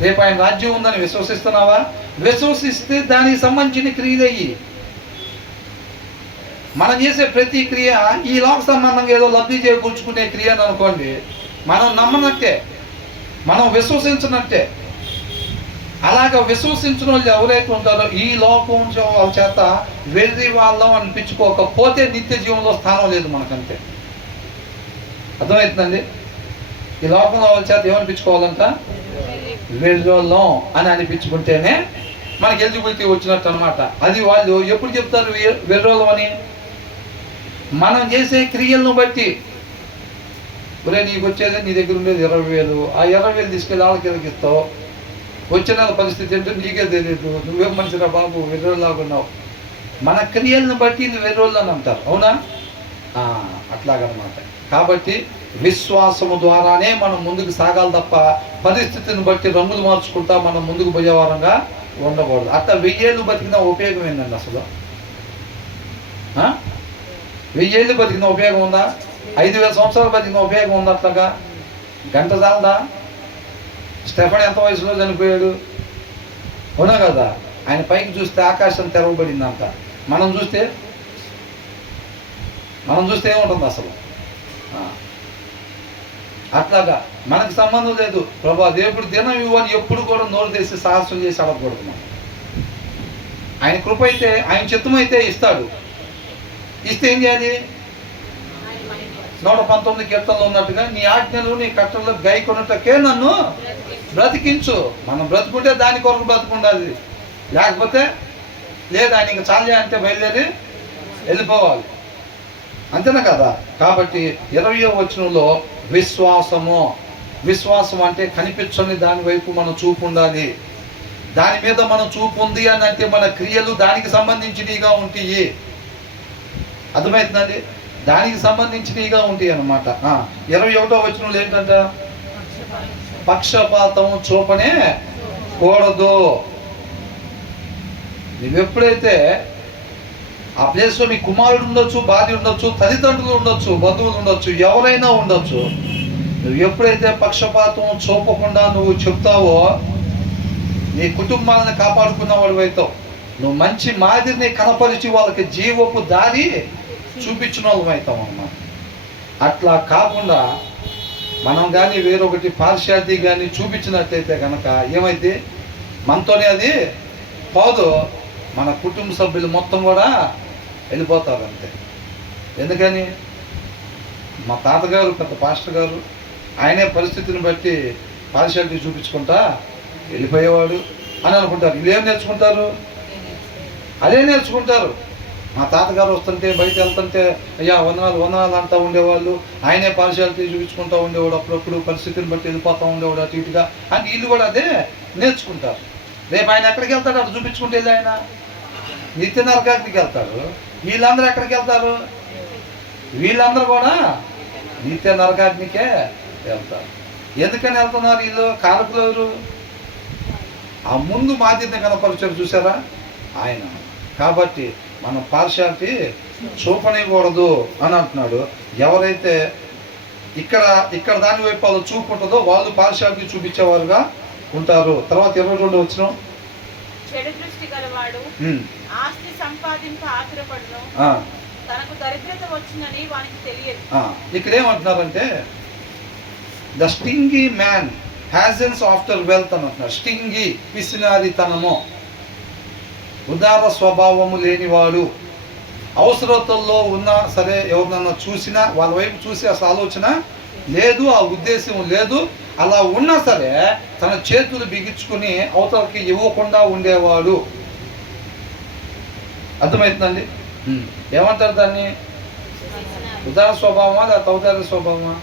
రేపు ఆయన రాజ్యం ఉందని విశ్వసిస్తున్నావా? విశ్వసిస్తే దానికి సంబంధించిన క్రియలయ్యి. మనం చేసే ప్రతి క్రియ ఈ లోక సంబంధంగా ఏదో లబ్ధి చేకూర్చుకునే క్రియ అని అనుకోండి, మనం నమ్మనట్టే, మనం విశ్వసించినట్టే. అలాగ విశ్వసించిన వాళ్ళు ఎవరైతే ఉంటారో ఈ లోకం వాళ్ళ చేత వెర్రి వాళ్ళం అనిపించుకోకపోతే నిత్య జీవంలో స్థానం లేదు మనకంతే. అర్థమవుతుందండి? ఈ లోకంలో వాళ్ళ చేత ఏమనిపించుకోవాలంట? వెర్రోళ్ళం అని అనిపించుకుంటేనే మనకి ఎలిజిబిలిటీ వచ్చినట్టు అనమాట. అది వాళ్ళు ఎప్పుడు చెప్తారు వెర్రోళ్ళం అని? మనం చేసే క్రియలను బట్టి. ఒరే నీకు వచ్చేది నీ దగ్గర ఉండేది 20,000, ఆ 20,000 తీసుకెళ్ళి వాళ్ళకి ఎదిగిస్తావు. వచ్చిన పరిస్థితి ఏంటో నీకే తెలియదు. నువ్వేం మనిషిరా బాబు, వెర్రోళ్ళలాగున్నావు. మన క్రియలను బట్టి నువ్వు వెర్రోళ్ళు అని అంటారు. అవునా? అట్లాగనమాట. కాబట్టి విశ్వాసము ద్వారానే మనం ముందుకు సాగాలి తప్ప పరిస్థితిని బట్టి రంగులు మార్చుకుంటా మనం ముందుకు పోయేవారంగా ఉండకూడదు. అట్లా 1000 ఏళ్ళు బతికిన ఉపయోగం ఏంటండి అసలు? 1000 ఏళ్ళు బతికిన ఉపయోగం ఉందా? 5,000 సంవత్సరాలు బతికిన ఉపయోగం ఉందా? అట్లాగా గంట చాలదా? స్టెఫన్ ఎంత వయసులో చనిపోయాడు? అవునా కదా? ఆయన పైకి చూస్తే ఆకాశం తెరవబడిందంట. మనం చూస్తే ఏముంటుంది అసలు? అట్లాగా మనకు సంబంధం లేదు. ప్రభా దేవుడు దినం ఇవ్వని ఎప్పుడు కూడా నోరు తెసి సాహసం చేసి అడగకూడదు మనం. ఆయన కృప అయితే, ఆయన చిత్తమైతే ఇస్తాడు. ఇస్తే ఏం చేయాలి? 119 కీర్తనలో ఉన్నట్టుగా నీ ఆజ్ఞలు నీ కట్టలు గైకొనుటకే నన్ను బ్రతికించు. మనం బ్రతుకుంటే దాని కొరకు బ్రతుకుండాలి, లేకపోతే లేదు ఆయన ఇంకా చాలే అంటే బయలుదేరి వెళ్ళిపోవాలి. అంతేనా కదా? కాబట్టి 20వ వచనంలో విశ్వాసం అంటే కనిపించని దాని వైపు మనం చూపు ఉండాలి. దాని మీద మనం చూపు ఉంది అని అంటే మన క్రియలు దానికి సంబంధించినవిగా ఉంటాయి. అర్థమవుతుందండి? దానికి సంబంధించినవిగా ఉంటాయి అన్నమాట. 21వ వచనంలో ఏంటంట? పక్షపాతం చూపనే కూడదు. నువ్వెప్పుడైతే ఆ ప్లేస్లో నీ కుమారుడు ఉండొచ్చు, భార్య ఉండొచ్చు, తల్లిదండ్రులు ఉండొచ్చు, బంధువులు ఉండొచ్చు, ఎవరైనా ఉండొచ్చు, నువ్వు ఎప్పుడైతే పక్షపాతం చూపకుండా నువ్వు చెప్తావో నీ కుటుంబాలను కాపాడుకున్న వాడు అవుతావు. నువ్వు మంచి మాదిరిని కనపరిచి వాళ్ళకి జీవపు దారి చూపించిన వాళ్ళం అవుతాం అన్నమాట. అట్లా కాకుండా మనం కానీ వేరొకటి పార్షియాలిటీ కానీ చూపించినట్లయితే కనుక ఏమైతే మనతోనే అది పోదు, మన కుటుంబ సభ్యులు మొత్తం కూడా వెళ్ళిపోతారు అంతే. ఎందుకని? మా తాతగారు పెద్ద పాస్టర్ గారు ఆయనే పరిస్థితిని బట్టి పార్షియాలిటీ చూపించుకుంటా వెళ్ళిపోయేవాడు అని అనుకుంటారు. వీళ్ళు ఏం నేర్చుకుంటారు? అదే నేర్చుకుంటారు. మా తాతగారు వస్తుంటే బయట వెళ్తుంటే అయ్యా వందనాలు అంటూ ఉండేవాళ్ళు, ఆయనే పార్షియాలిటీ చూపించుకుంటూ ఉండేవాడు, అప్పుడప్పుడు పరిస్థితిని బట్టి వెళ్ళిపోతూ ఉండేవాడు అటు ఇటుగా అని వీళ్ళు కూడా అదే నేర్చుకుంటారు. రేపు ఆయన ఎక్కడికి వెళ్తాడు? అటు చూపించుకుంటే వెళ్ళి ఆయన నిత్య నరకానికి వెళ్తాడు. వీళ్ళందరూ ఎక్కడికి వెళ్తారు? వీళ్ళందరూ కూడా నిత్య నరకాగ్నికే వెళ్తారు. ఎందుకని వెళ్తున్నారు వీళ్ళు? కారకులు ఎవరు? ఆ ముందు మాదిరిని కనపరిచారు చూసారా ఆయన. కాబట్టి మనం పార్షియాలిటీ చూపనికూడదు అని అంటున్నాడు. ఎవరైతే ఇక్కడ దాని వైపు వాళ్ళు చూపు ఉంటుందో వాళ్ళు పార్షియాలిటీ చూపించేవారుగా ఉంటారు. తర్వాత 22 వచ్చిన చెడు దృష్టి గలవాడు ఆస్తి సంపాదింప ఆతురపడును, తనకు దరిద్రత వచ్చిందని వానికి తెలియదు. ఇక్కడ ఏమంటున్నారంటే ద స్టింగీ మ్యాన్ హ్యాజన్స్ ఆఫ్టర్ వెల్త్ అని అంటున్నారు. స్టింగీ పిసినారితనము, ఉదార స్వభావము లేనివాడు, అవసరతల్లో ఉన్నా సరే ఎవరినన్నా చూసినా వాళ్ళ వైపు చూసి అసలు ఆలోచన లేదు, ఆ ఉద్దేశం లేదు. అలా ఉన్నా సరే తన చేతులు బిగించుకుని అవతలకి ఇవ్వకుండా ఉండేవాడు. అర్థమవుతుందండి? ఏమంటారు దాన్ని? ఉదార స్వభావమా లేదా ఔదార్య స్వభావమా?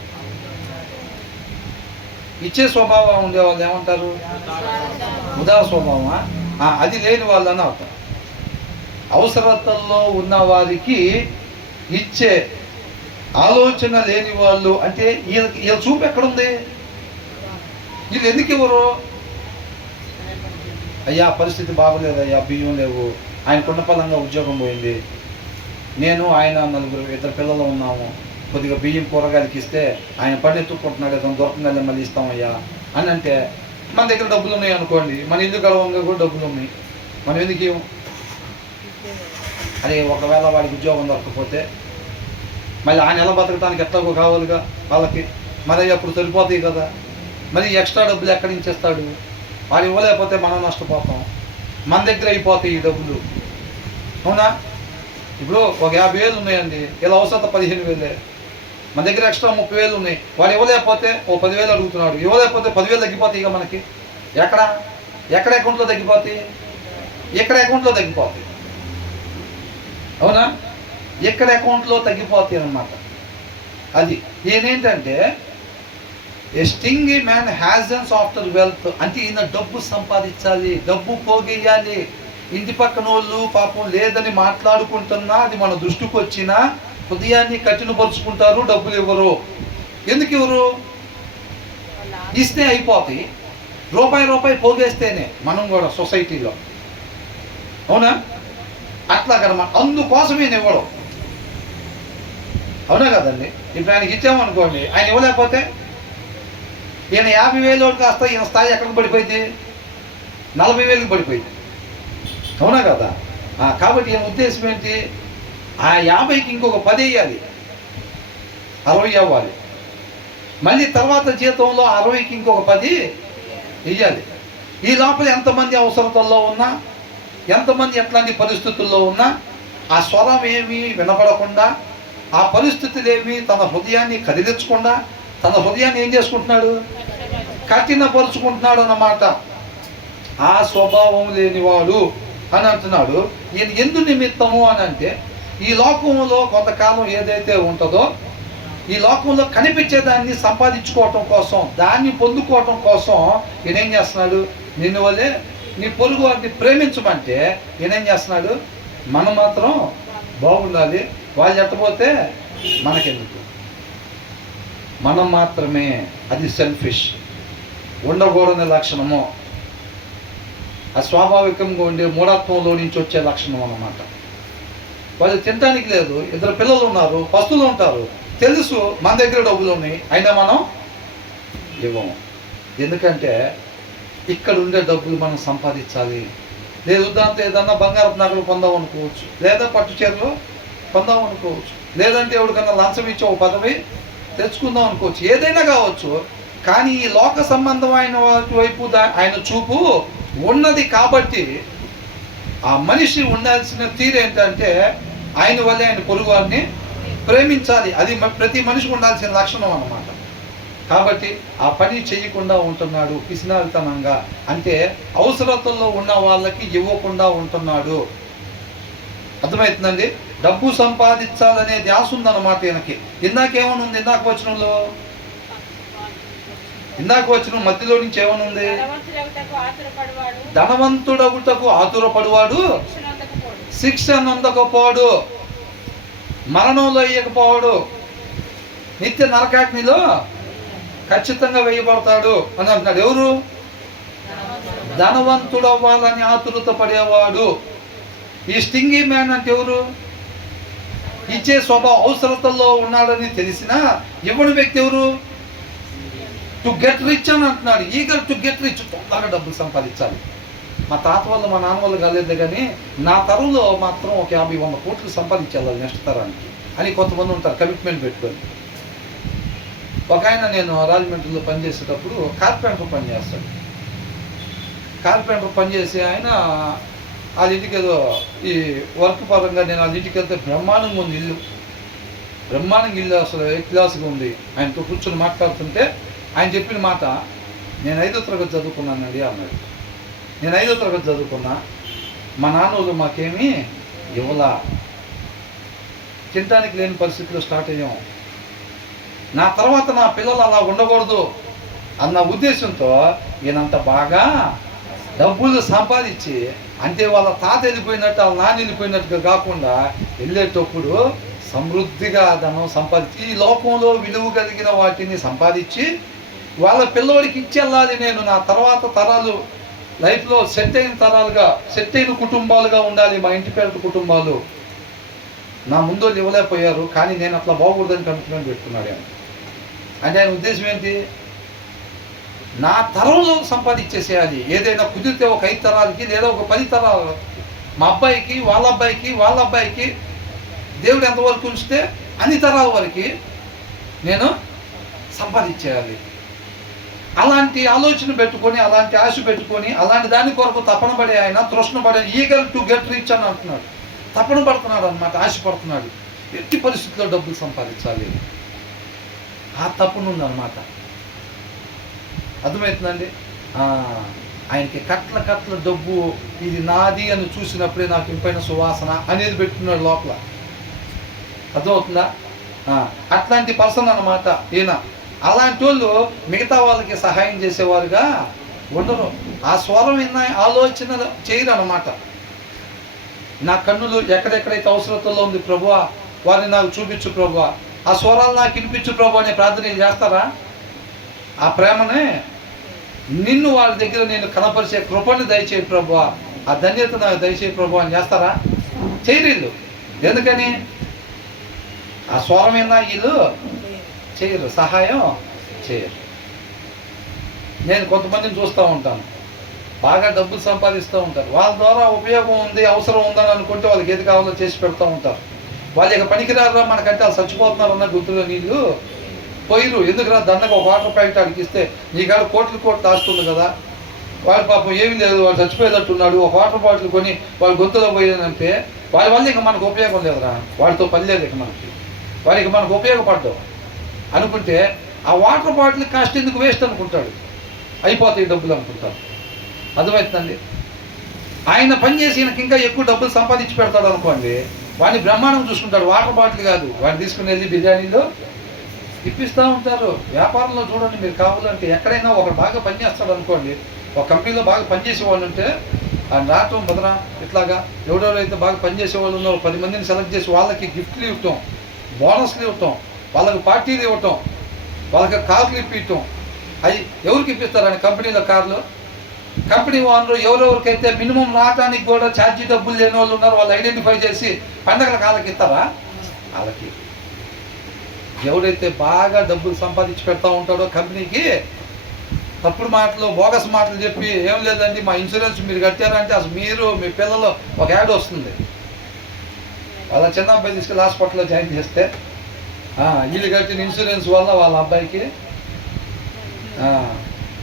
ఇచ్చే స్వభావం ఉండేవాళ్ళు ఏమంటారు? ఉదార స్వభావమా? అది లేని వాళ్ళని అవుతారు. అవసరతల్లో ఉన్న వారికి ఇచ్చే ఆలోచన లేని వాళ్ళు అంటే వీళ్ళ చూపు ఎక్కడుంది? వీళ్ళు ఎందుకు ఇవ్వరు? అయ్యా పరిస్థితి బాగోలేదు, అయ్యా బియ్యం లేవు, ఆయనకున్న పలంగా ఉద్యోగం పోయింది, నేను ఆయన 2 పిల్లలు ఉన్నాము, కొద్దిగా బియ్యం కూరగాయలకి ఇస్తే ఆయన పని ఎత్తుకుంటున్నాడు, ఏదైనా దొరకగానే మళ్ళీ ఇస్తామయ్యా అని అంటే మన దగ్గర డబ్బులు ఉన్నాయి అనుకోండి, మన ఇల్లు గడవంగా కూడా డబ్బులు ఉన్నాయి, మనం ఎందుకు ఇవ్వం? అదే ఒకవేళ వాడికి ఉద్యోగం దొరకకపోతే మళ్ళీ ఆ నెల బతకడానికి ఎట్లాగో కావాలిగా వాళ్ళకి, మరి అప్పుడు సరిపోతాయి కదా, మరి ఎక్స్ట్రా డబ్బులు ఎక్కడి నుంచి ఇస్తాడు? వాడు ఇవ్వలేకపోతే మనం నష్టపోతాం, మన దగ్గర అయిపోతాయి ఈ డబ్బులు. అవునా? ఇప్పుడు ఒక 50,000 ఉన్నాయండి, ఇలా అవసరం 15,000. మన దగ్గర ఎక్స్ట్రా 30,000 ఉన్నాయి. వాడు ఇవ్వలేకపోతే ఓ 10,000 అడుగుతున్నాడు, ఇవ్వలేకపోతే 10,000 తగ్గిపోతాయి. ఇక మనకి ఎక్కడ అకౌంట్లో తగ్గిపోతాయి? ఎక్కడ అకౌంట్లో తగ్గిపోతాయి. అవునా? ఎక్కడ అకౌంట్లో తగ్గిపోతాయి అన్నమాట. అది ఈయనేంటంటే ఏ స్టింగ్ మ్యాన్ హ్యాజన్స్ ఆఫ్టర్ వెల్త్, అంటే ఈయన డబ్బు సంపాదించాలి, డబ్బు పోగేయాలి. ఇంటి పక్కన వాళ్ళు పాపం లేదని మాట్లాడుకుంటున్నా అది మన దృష్టికి వచ్చినా హృదయాన్ని కఠినపరుచుకుంటారు, డబ్బులు ఇవ్వరు. ఎందుకు ఇవ్వరు? ఇస్తే అయిపోతాయి. రూపాయి పోగేస్తేనే మనం కూడా సొసైటీలో. అవునా? అట్లాగనమాట. అందుకోసమే నేను ఇవ్వడం. అవునా కదండి? ఇప్పుడు ఆయనకి ఇచ్చామనుకోండి, ఆయన ఇవ్వలేకపోతే ఈయన 50,000 కాస్త ఈయన స్థాయి ఎక్కడికి పడిపోయింది? 40,000కి పడిపోయింది. అవునా కదా? కాబట్టి ఈయన ఉద్దేశం ఏంటి? ఆ 50కి ఇంకొక 10 వేయాలి, 60 అవ్వాలి. మళ్ళీ తర్వాత జీతంలో 60కి ఇంకొక 10 వేయాలి. ఈ లోపల ఎంతమంది అవసరతల్లో ఉన్నా, ఎంతమంది ఎట్లాంటి పరిస్థితుల్లో ఉన్నా ఆ స్వరం ఏమీ వినపడకుండా, ఆ పరిస్థితులు ఏమీ తన హృదయాన్ని కదిలించకుండా తన హృదయాన్ని ఏం చేసుకుంటున్నాడు? కఠినపరుచుకుంటున్నాడు అన్నమాట. ఆ స్వభావం లేనివాడు అని అంటున్నాడు. ఈయన ఎందు నిమిత్తము అని అంటే ఈ లోకంలో కొంతకాలం ఏదైతే ఉంటుందో, ఈ లోకంలో కనిపించేదాన్ని సంపాదించుకోవటం కోసం, దాన్ని పొందుకోవటం కోసం ఈయనేం చేస్తున్నాడు? నిన్ను వల్లే నీ పొరుగు వారిని ప్రేమించమంటే ఈయనేం చేస్తున్నాడు? మనం మాత్రం బాగుండాలి, వాళ్ళు ఎట్టపోతే మనకెందుకు, మనం మాత్రమే. అది సెల్ఫిష్, ఉండకూడని లక్షణము, అస్వాభావికంగా ఉండే మూఢత్వంలో నుంచి వచ్చే లక్షణం అన్నమాట. వాళ్ళు తినడానికి లేదు, 2 పిల్లలు ఉన్నారు, పస్తులు ఉంటారు, తెలుసు మన దగ్గర డబ్బులు ఉన్నాయి, అయినా మనం ఇవ్వము. ఎందుకంటే ఇక్కడ ఉండే డబ్బులు మనం సంపాదించాలి. లేదు దాంతో ఏదన్నా బంగారపు నగలు పొందాం అనుకోవచ్చు, లేదా పట్టు చీరలు పొందాం అనుకోవచ్చు, లేదంటే ఎవరికన్నా లంచం ఇచ్చి ఒక పదవి తెచ్చుకుందాం అనుకోవచ్చు, ఏదైనా కావచ్చు. కానీ ఈ లోక సంబంధమైన వాటి వైపు ఆయన చూపు ఉన్నది. కాబట్టి ఆ మనిషి ఉండాల్సిన తీరు ఏంటంటే ఆయన వల్లే ఆయన పొరుగు వారిని ప్రేమించాలి. అది ప్రతి మనిషికి ఉండాల్సిన లక్షణం అన్నమాట. కాబట్టి ఆ పని చేయకుండా ఉంటున్నాడు పిసినారితనంగా, అంటే అవసరతల్లో ఉన్న వాళ్ళకి ఇవ్వకుండా ఉంటున్నాడు. అర్థమవుతుందండి? డబ్బు సంపాదించాలనే ధ్యాస ఉందన్నమాట ఈయనకి. ఇందాకేమని ఉంది? ఇందాక వచ్చిన మధ్యలో నుంచి ఏమనుంది? ధనవంతుడగుటకు ఆతురపడువాడు శిక్ష నొందకపోడు, మరణంలో వేయకపోవాడు, నిత్య నరకాగ్నిలో ఖచ్చితంగా వేయబడతాడు అని అంటున్నాడు. ఎవరు? ధనవంతుడు అవ్వాలని ఆతురత పడేవాడు. ఈ స్టింగీ మ్యాన్ అంటే ఎవరు? ఇచ్చే స్వభావం, అవసరతల్లో ఉన్నాడని తెలిసినా ఇవ్వని వ్యక్తి ఎవరు? టు గెట్ రిచ్ అని అంటున్నాడు. ఈగర్ టు గెట్ రిచ్, తొందరగా డబ్బులు సంపాదించాలి. మా తాత వల్ల మా నాన్న వల్ల కాలేదు కానీ నా తరంలో మాత్రం ఒక 50-100 కోట్లు సంపాదించాలి నెక్స్ట్ తరానికి అని కొంతమంది ఉంటారు, కమిట్మెంట్ పెట్టుకొని. ఒక ఆయన, నేను రాజమండ్రిలో పనిచేసేటప్పుడు కార్పెంటర్ పని చేస్తాడు. కార్పెంటర్ పనిచేసి ఆయన వాళ్ళ ఇంటికి ఏదో ఈ వర్క్ పరంగా నేను వాళ్ళ ఇంటికి వెళ్తే బ్రహ్మాండంగా ఉంది ఇల్లు, బ్రహ్మాండంగా ఇల్లు, అసలు ఏ క్లాస్గా ఉంది. ఆయనతో కూర్చొని మాట్లాడుతుంటే ఆయన చెప్పిన మాట, నేను 5వ తరగతి చదువుకున్నానండి అన్నాడు. నేను 5వ తరగతి చదువుకున్నా, మా నాన్నోళ్ళు మాకేమీ ఇవ్వలా, తినడానికి లేని పరిస్థితిలో స్టార్ట్ అయ్యాం. నా తర్వాత నా పిల్లలు అలా ఉండకూడదు అన్న ఉద్దేశంతో ఈయనంత బాగా డబ్బులు సంపాదించి, అంటే వాళ్ళ తాత వెళ్ళిపోయినట్టు వాళ్ళ నాన్న వెళ్ళిపోయినట్టుగా కాకుండా వెళ్ళేటప్పుడు సమృద్ధిగా ధనం సంపాదించి ఈ లోకంలో విలువ కలిగిన వాటిని సంపాదించి వాళ్ళ పిల్లోడికి ఇచ్చెళ్ళాలి. నేను నా తర్వాత తరాలు లైఫ్లో సెట్ అయిన తరాలుగా, సెట్ అయిన కుటుంబాలుగా ఉండాలి మా ఇంటి పేద కుటుంబాలు. నా ముందు ఇవ్వలేకపోయారు కానీ నేను అట్లా బాగకూడదని కమిట్మెంట్ పెట్టుకున్నాడు ఆయన. అంటే ఆయన ఉద్దేశం ఏంటి? నా తరంలో సంపాదించేసేయాలి. ఏదైనా కుదిరితే ఒక 5 తరాలకి లేదా ఒక 10 తరాలు, మా అబ్బాయికి, వాళ్ళ అబ్బాయికి, వాళ్ళ అబ్బాయికి, దేవుడు ఎంతవరకు ఉంచితే అన్ని తరాల వరకు నేను సంపాదించేయాలి. అలాంటి ఆలోచన పెట్టుకొని, అలాంటి ఆశ పెట్టుకొని, అలాంటి దాని కొరకు తపన పడే ఆయన, తృష్ణ పడే, ఈగర్ టు గెట్ రిచ్ అని అంటున్నాడు. తపన పడుతున్నాడు అనమాట, ఆశపడుతున్నాడు. ఎట్టి పరిస్థితుల్లో డబ్బులు సంపాదించాలి, ఆ తపన ఉందన్నమాట. అర్థమవుతుందండి? ఆయనకి కట్ల డబ్బు, ఇది నాది అని చూసినప్పుడే నాకు ఇంపైన సువాసన అనేది పెట్టుకున్నాడు లోపల. అర్థమవుతుందా? అట్లాంటి పర్సన్ అన్నమాట ఈయన. అలాంటి వాళ్ళు మిగతా వాళ్ళకి సహాయం చేసేవారుగా ఉండరు. ఆ స్వరం విన్న ఆలోచన చేయరు అన్నమాట. నా కన్నులు ఎక్కడెక్కడైతే అవసరతలో ఉంది ప్రభువా, వారిని నాకు చూపించు ప్రభువా, ఆ స్వరాలు నాకు వినిపించు ప్రభు అనే ప్రార్థన చేస్తారా? ఆ ప్రేమనే, నిన్ను వాళ్ళ దగ్గర నేను కనపరిచే కృపను దయచేయి ప్రభువా, ఆ ధన్యత నాకు దయచేయి ప్రభు అని చేస్తారా? చేయరు. ఎందుకని? ఆ స్వరం విన్నా వీళ్ళు చేయరు, సహాయం చేయరు. నేను కొంతమందిని చూస్తూ ఉంటాను, బాగా డబ్బులు సంపాదిస్తూ ఉంటారు. వాళ్ళ ద్వారా ఉపయోగం ఉంది, అవసరం ఉందని అనుకుంటే వాళ్ళకి ఏది కావాలో చేసి పెడతా ఉంటారు. వాళ్ళు ఇక పనికిరారా మనకంటే వాళ్ళు చచ్చిపోతున్నారు అన్న గుర్తులో నీళ్ళు పోయిరు. ఎందుకురా దండగా ఒక వాటర్ ప్యాకెట్ అడిగిస్తే నీకాడ కోట్లు దాస్తుంది కదా, వాడు పాపం ఏమీ లేదు, వాడు చచ్చిపోయేటట్టున్నాడు, ఒక వాటర్ బాటిల్ కొని వాళ్ళు గొంతులో పోయేదంటే వాళ్ళ వల్ల ఇక మనకు ఉపయోగం లేదురా, వాడితో పని లేదు ఇక మనకి, వాడికి మనకు ఉపయోగపడ్డాం అనుకుంటే ఆ వాటర్ బాటిల్ కాస్ట్ ఎందుకు వేస్ట్ అనుకుంటాడు, అయిపోతాయి డబ్బులు అనుకుంటాడు. అర్థమవుతుందండి? ఆయన పని చేసి ఈయనకి ఇంకా ఎక్కువ డబ్బులు సంపాదించి పెడతాడు అనుకోండి, వాడిని బ్రహ్మాండం చూసుకుంటాడు. వాటర్ బాటిల్ కాదు, వాడిని తీసుకుని వెళ్ళి బిర్యానీలో ఇప్పిస్తూ ఉంటారు. వ్యాపారంలో చూడండి, మీరు కావాలంటే ఎక్కడైనా ఒకరు బాగా పనిచేస్తాడు అనుకోండి, ఒక కంపెనీలో బాగా పనిచేసేవాళ్ళు ఉంటే ఆయన రావటం బదరా ఇట్లాగా ఎవరెవరైతే బాగా పనిచేసేవాళ్ళు ఉన్నారో 10 మందిని సెలెక్ట్ చేసి వాళ్ళకి గిఫ్ట్లు ఇవ్వటం, బోనస్లు ఇవ్వటం, వాళ్ళకి పార్టీలు ఇవ్వటం, వాళ్ళకి కార్లు ఇప్పించటం. అవి ఎవరికి ఇప్పిస్తారని కంపెనీలో కార్లు? కంపెనీ ఓనరు ఎవరెవరికైతే మినిమం రావడానికి కూడా ఛార్జీ డబ్బులు లేని వాళ్ళు ఉన్నారు వాళ్ళు ఐడెంటిఫై చేసి పండగల కాళ్ళకి ఇస్తారా? వాళ్ళకి. ఎవరైతే బాగా డబ్బులు సంపాదించి పెడతా ఉంటాడో కంపెనీకి తప్పుడు మాటలు, బోగస్ మాటలు చెప్పి, ఏం లేదండి మా ఇన్సూరెన్స్ మీరు కట్టారంటే అసలు మీరు మీ పిల్లలు ఒక యాడ్ వస్తుంది, వాళ్ళ చిన్న అబ్బాయి తీసుకెళ్ళి హాస్పిటల్లో జాయిన్ చేస్తే వీళ్ళు కట్టిన ఇన్సూరెన్స్ వల్ల వాళ్ళ అబ్బాయికి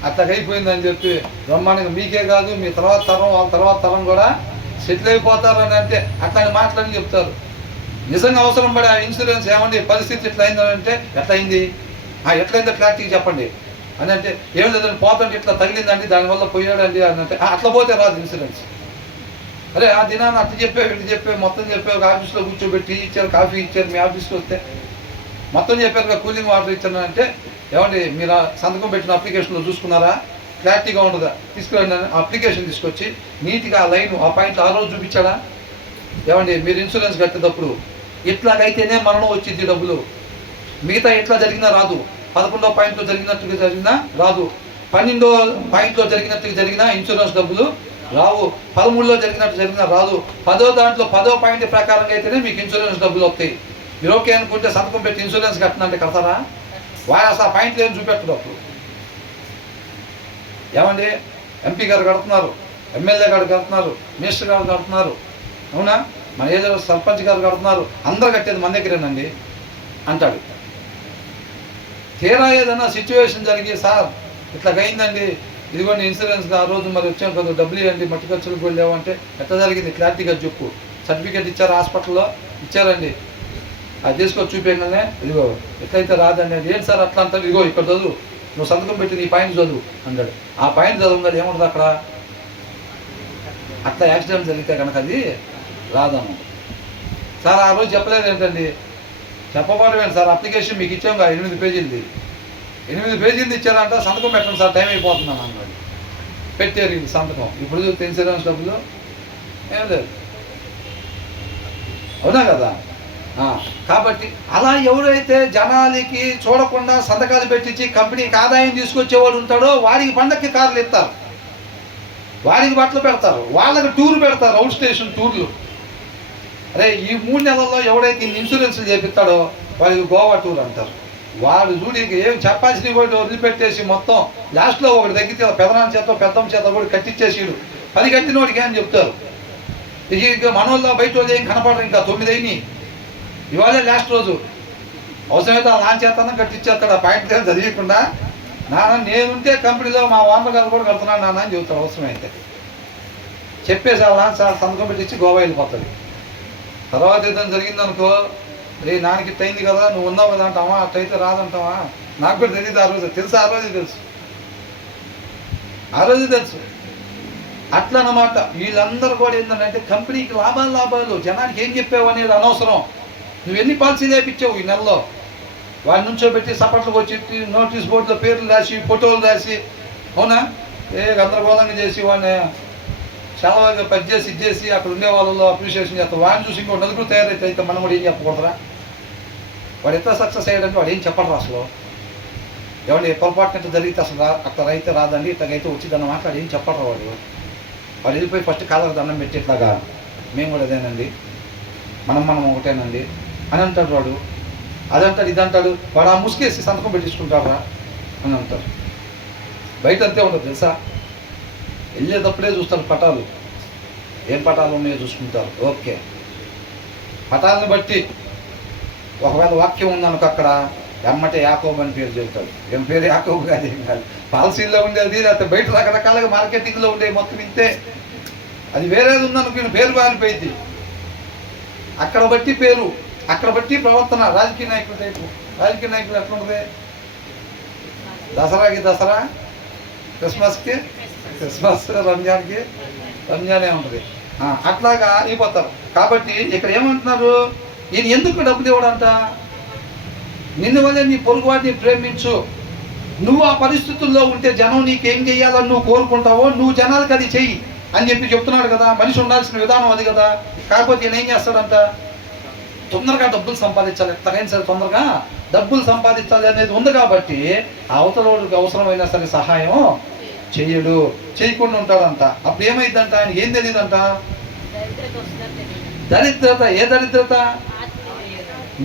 అట్లాగైపోయిందని చెప్పి బ్రహ్మాండంగా మీకే కాదు మీ తర్వాత తరం వాళ్ళ తర్వాత తరం కూడా సెటిల్ అయిపోతారు అని అంటే అట్లాంటి మాటలని చెప్తారు. నిజంగా అవసరం పడే ఆ ఇన్సూరెన్స్ ఏమండి పరిస్థితి ఎట్లా అయిందంటే ఎట్లయింది, ఎట్లయిందో క్లారిటీగా చెప్పండి అని అంటే ఏం లేదండి పోతుంటే ఇట్లా తగిలిందండి దానివల్ల పోయాడండి అని అంటే అట్లా పోతే రాదు ఇన్సూరెన్స్. అరే ఆ దినాన్ని అట్లా చెప్పావు ఇట్లా చెప్పావు మొత్తం చెప్పావు, ఒక ఆఫీస్లో కూర్చోబెట్టి ఇచ్చారు, కాఫీ ఇచ్చారు, మీ ఆఫీస్కి వస్తే మొత్తం చెప్పారు, కూలింగ్ వాటర్ ఇచ్చాను అంటే ఏమండి మీరు సంతకం పెట్టిన అప్లికేషన్లో చూసుకున్నారా, క్లారిటీగా ఉండదా, తీసుకురండి అప్లికేషన్ తీసుకొచ్చి నీట్గా ఆ లైన్ ఆ పాయింట్ ఆ రోజు చూపించాడా? ఏమండి మీరు ఇన్సూరెన్స్ కట్టేటప్పుడు ఇట్లాగైతేనే మరణం వచ్చింది డబ్బులు, మిగతా ఎట్లా జరిగినా రాదు. 11వ పాయింట్లో జరిగినట్టుగా జరిగినా రాదు, 12వ పాయింట్లో జరిగినట్టుగా జరిగినా ఇన్సూరెన్స్ డబ్బులు రావు, 13లో జరిగినట్టు జరిగినా రాదు, 10వ దాంట్లో 10వ పాయింట్ ప్రకారంగా అయితేనే మీకు ఇన్సూరెన్స్ డబ్బులు వస్తాయి. మీరు ఓకే అనుకుంటే సంతకం పెట్టి ఇన్సూరెన్స్ కట్టినంటే కడతారా? వాడు అసలు ఆ పాయింట్లు ఏం చూపెట్టడు అప్పుడు. ఏమండి ఎంపీ గారు కడుతున్నారు, ఎమ్మెల్యే గారు కడుతున్నారు, మినిస్టర్ గారు కడుతున్నారు, అవునా, మన ఏదో సర్పంచ్ గారు కడుతున్నారు, అందరు కట్టేది మన దగ్గరేనండి అంటాడు. తీరా ఏదైనా సిచ్యువేషన్ జరిగి సార్ ఇట్లాగైందండి ఇదిగోండి ఇన్సూరెన్స్ ఆ రోజు మరి వచ్చాం కదా డబ్బులు ఇవ్వండి మట్టి ఖర్చులకు వెళ్ళావు అంటే ఎట్లా జరిగింది క్లారిటీగా చెప్పు, సర్టిఫికేట్ ఇచ్చారు హాస్పిటల్లో ఇచ్చారండి, అది తీసుకొచ్చి చూపించగానే ఇదిగో ఎట్లయితే రాదండి అది ఏంటి సార్ అట్లా అంటారు, ఇదిగో ఇక్కడ చదువు నువ్వు సంతకం పెట్టి నీ పాయింట్ చదువు అంటాడు. ఆ పాయింట్ చదువుగా ఏముంటుంది అక్కడ, అట్లా యాక్సిడెంట్ జరిగితే కనుక అది రాదను. సార్ ఆ రోజు చెప్పలేదు ఏంటండి, చెప్పబడమేంటి సార్ అప్లికేషన్ మీకు ఇచ్చాం 8 పేజీలది 8 పేజీలు ఇచ్చారంట, సంతకం పెట్టండి సార్ టైం అయిపోతున్నాను అన్నాడు. పెట్టారు ఇది సంతకం, ఇప్పుడు చూస్తే ఇన్సూరెన్స్ డబ్బులు ఏం లేదు, అవునా కదా. కాబట్టి అలా ఎవరైతే జనాలకి చూడకుండా సంతకాలు పెట్టించి కంపెనీకి ఆదాయం తీసుకొచ్చేవాడు ఉంటాడో వాడికి పండక్కి కార్లు ఇస్తారు, వాడికి బట్టలు పెడతారు, వాళ్ళకి టూర్ పెడతారు, అవుట్ స్టేషన్ టూర్లు. అరే ఈ 3 నెలల్లో ఎవడైతే ఇన్సూరెన్స్లు చేపిస్తాడో వాడికి గోవా టూర్ అంటారు. వాడు చూడి ఏం చెప్పాల్సిన వాడు వదిలిపెట్టేసి మొత్తం లాస్ట్లో ఒకటి తగ్గితే పెదనాన్న చేత పెద్దమ్మ చేత కూడా కట్టించేసిడు, 10 కట్టిన వాడికి ఏం చెప్తారు. ఇక మనోళ్ళ బయట వాళ్ళు ఏం కనపడరు, ఇంకా 9 అయినాయి, ఇవాళే లాస్ట్ రోజు. అవసరమైతే ఆ లాంచ్ చేస్తాను కట్టించేస్తాడు, ఆ పాయింట్ చదివకుండా నాన్న నేనుంటే కంపెనీలో మా వామ్మ గారు కూడా కడుతున్నాను నాన్న అని చెబుతాడు అవసరమైతే. చెప్పేసి అలా సార్ సంతకం పెట్టించి గోవా వెళ్ళిపోతుంది. తర్వాత ఏదైనా జరిగిందనుకో, రే నాన్నకి ఇట్ట అయింది కదా, నువ్వు ఉన్నావు కదా అంటావా, అట్టయితే రాదంటావా. నాకు కూడా తెలియదు ఆ రోజు, తెలుసు ఆ రోజు తెలుసు, ఆ రోజు తెలుసు. అట్లా అన్నమాట. వీళ్ళందరూ కూడా ఏంటంటే కంపెనీకి లాభాలు, జనానికి ఏం చెప్పావు అనేది అనవసరం. నువ్వు ఎన్ని పాలసీలు వేయించావు ఈ నెలలో, వాడి నుంచో పెట్టి సపట్లకు వచ్చి నోటీస్ బోర్డులో పేర్లు రాసి ఫోటోలు రాసి, అవునా, గందరగోళంగా చేసి వాడిని చాలా పనిచేసి ఇచ్చేసి అక్కడ ఉండే వాళ్ళలో అప్రిషియేషన్ చేస్తాం. వాడిని చూసి ఇంకో నలుగురు తయారైతే మనం కూడా ఏం చెప్పకూడదురా. వాడు ఎంత సక్సెస్ అయ్యాడంటే వాడు ఏం చెప్పడరా అసలు. ఎవరి పొరపాటున జరిగితే అసలు అక్కడ అయితే రాదండి, ఇట్లాగైతే వచ్చిందన్న మాట్లాడి ఏం చెప్పడరా వాడు. వాడు వెళ్ళిపోయి ఫస్ట్ కాళ్ళకు దండం పెట్టి ఇట్లాగా మేము కూడా అదేనండి, మనం ఒకటేనండి అని అంటాడు వాడు. అదంటాడు ఇదంటాడు. వాడు ఆ ముసుకేసి సంతకం పెట్టించుకుంటారా అని అంటారు. బయట అంతే ఉండదు తెలుసా. వెళ్ళేటప్పుడే చూస్తారు పటాలు, ఏం పటాలు ఉన్నాయో చూసుకుంటారు. ఓకే, పటాలను బట్టి ఒకవేళ వాక్యం ఉందనుకో అక్కడ ఎమ్మటే యాకోబు అని పేరు చెబుతాడు. ఏం పేరు యాకోబు కాదు, ఏం కాదు. పాలసీల్లో ఉండేది లేకపోతే బయట రకరకాలుగా మార్కెటింగ్లో ఉండేవి మొత్తం ఇంతే. అది వేరేది ఉందనుకో పేరు మారిపోయింది. అక్కడ బట్టి పేరు, అక్కడ బట్టి ప్రవర్తన. రాజకీయ నాయకుల టైపు. రాజకీయ నాయకులు ఎట్లా ఉంటుంది, దసరాకి దసరా, క్రిస్మస్కి క్రిస్మస్, రంజాన్కి రంజానే ఉంటుంది. అట్లాగా అయిపోతారు. కాబట్టి ఇక్కడ ఏమంటున్నారు, ఈయన ఎందుకు డబ్బులు ఇవ్వడంట, నిన్ను వల్ల నీ పొరుగువాడిని ప్రేమించు. నువ్వు ఆ పరిస్థితుల్లో ఉంటే జనం నీకేం చేయాలని నువ్వు కోరుకుంటావో నువ్వు జనాలకు అది చెయ్యి అని చెప్పి చెప్తున్నాడు కదా. మనిషి ఉండాల్సిన విధానం అది కదా. కాకపోతే ఈయన ఏం చేస్తాడంట, తొందరగా డబ్బులు సంపాదించాలి, ఎట్లాగైనా సరే తొందరగా డబ్బులు సంపాదించాలి అనేది ఉంది కాబట్టి అవతల వాళ్ళకి అవసరమైనా సరే సహాయం చెయ్యడు, చేయకుండా ఉంటాడంట. అప్పుడు ఏమైందంట, ఆయన ఏం తెలియదంట, దరిద్రత. ఏ దరిద్రత,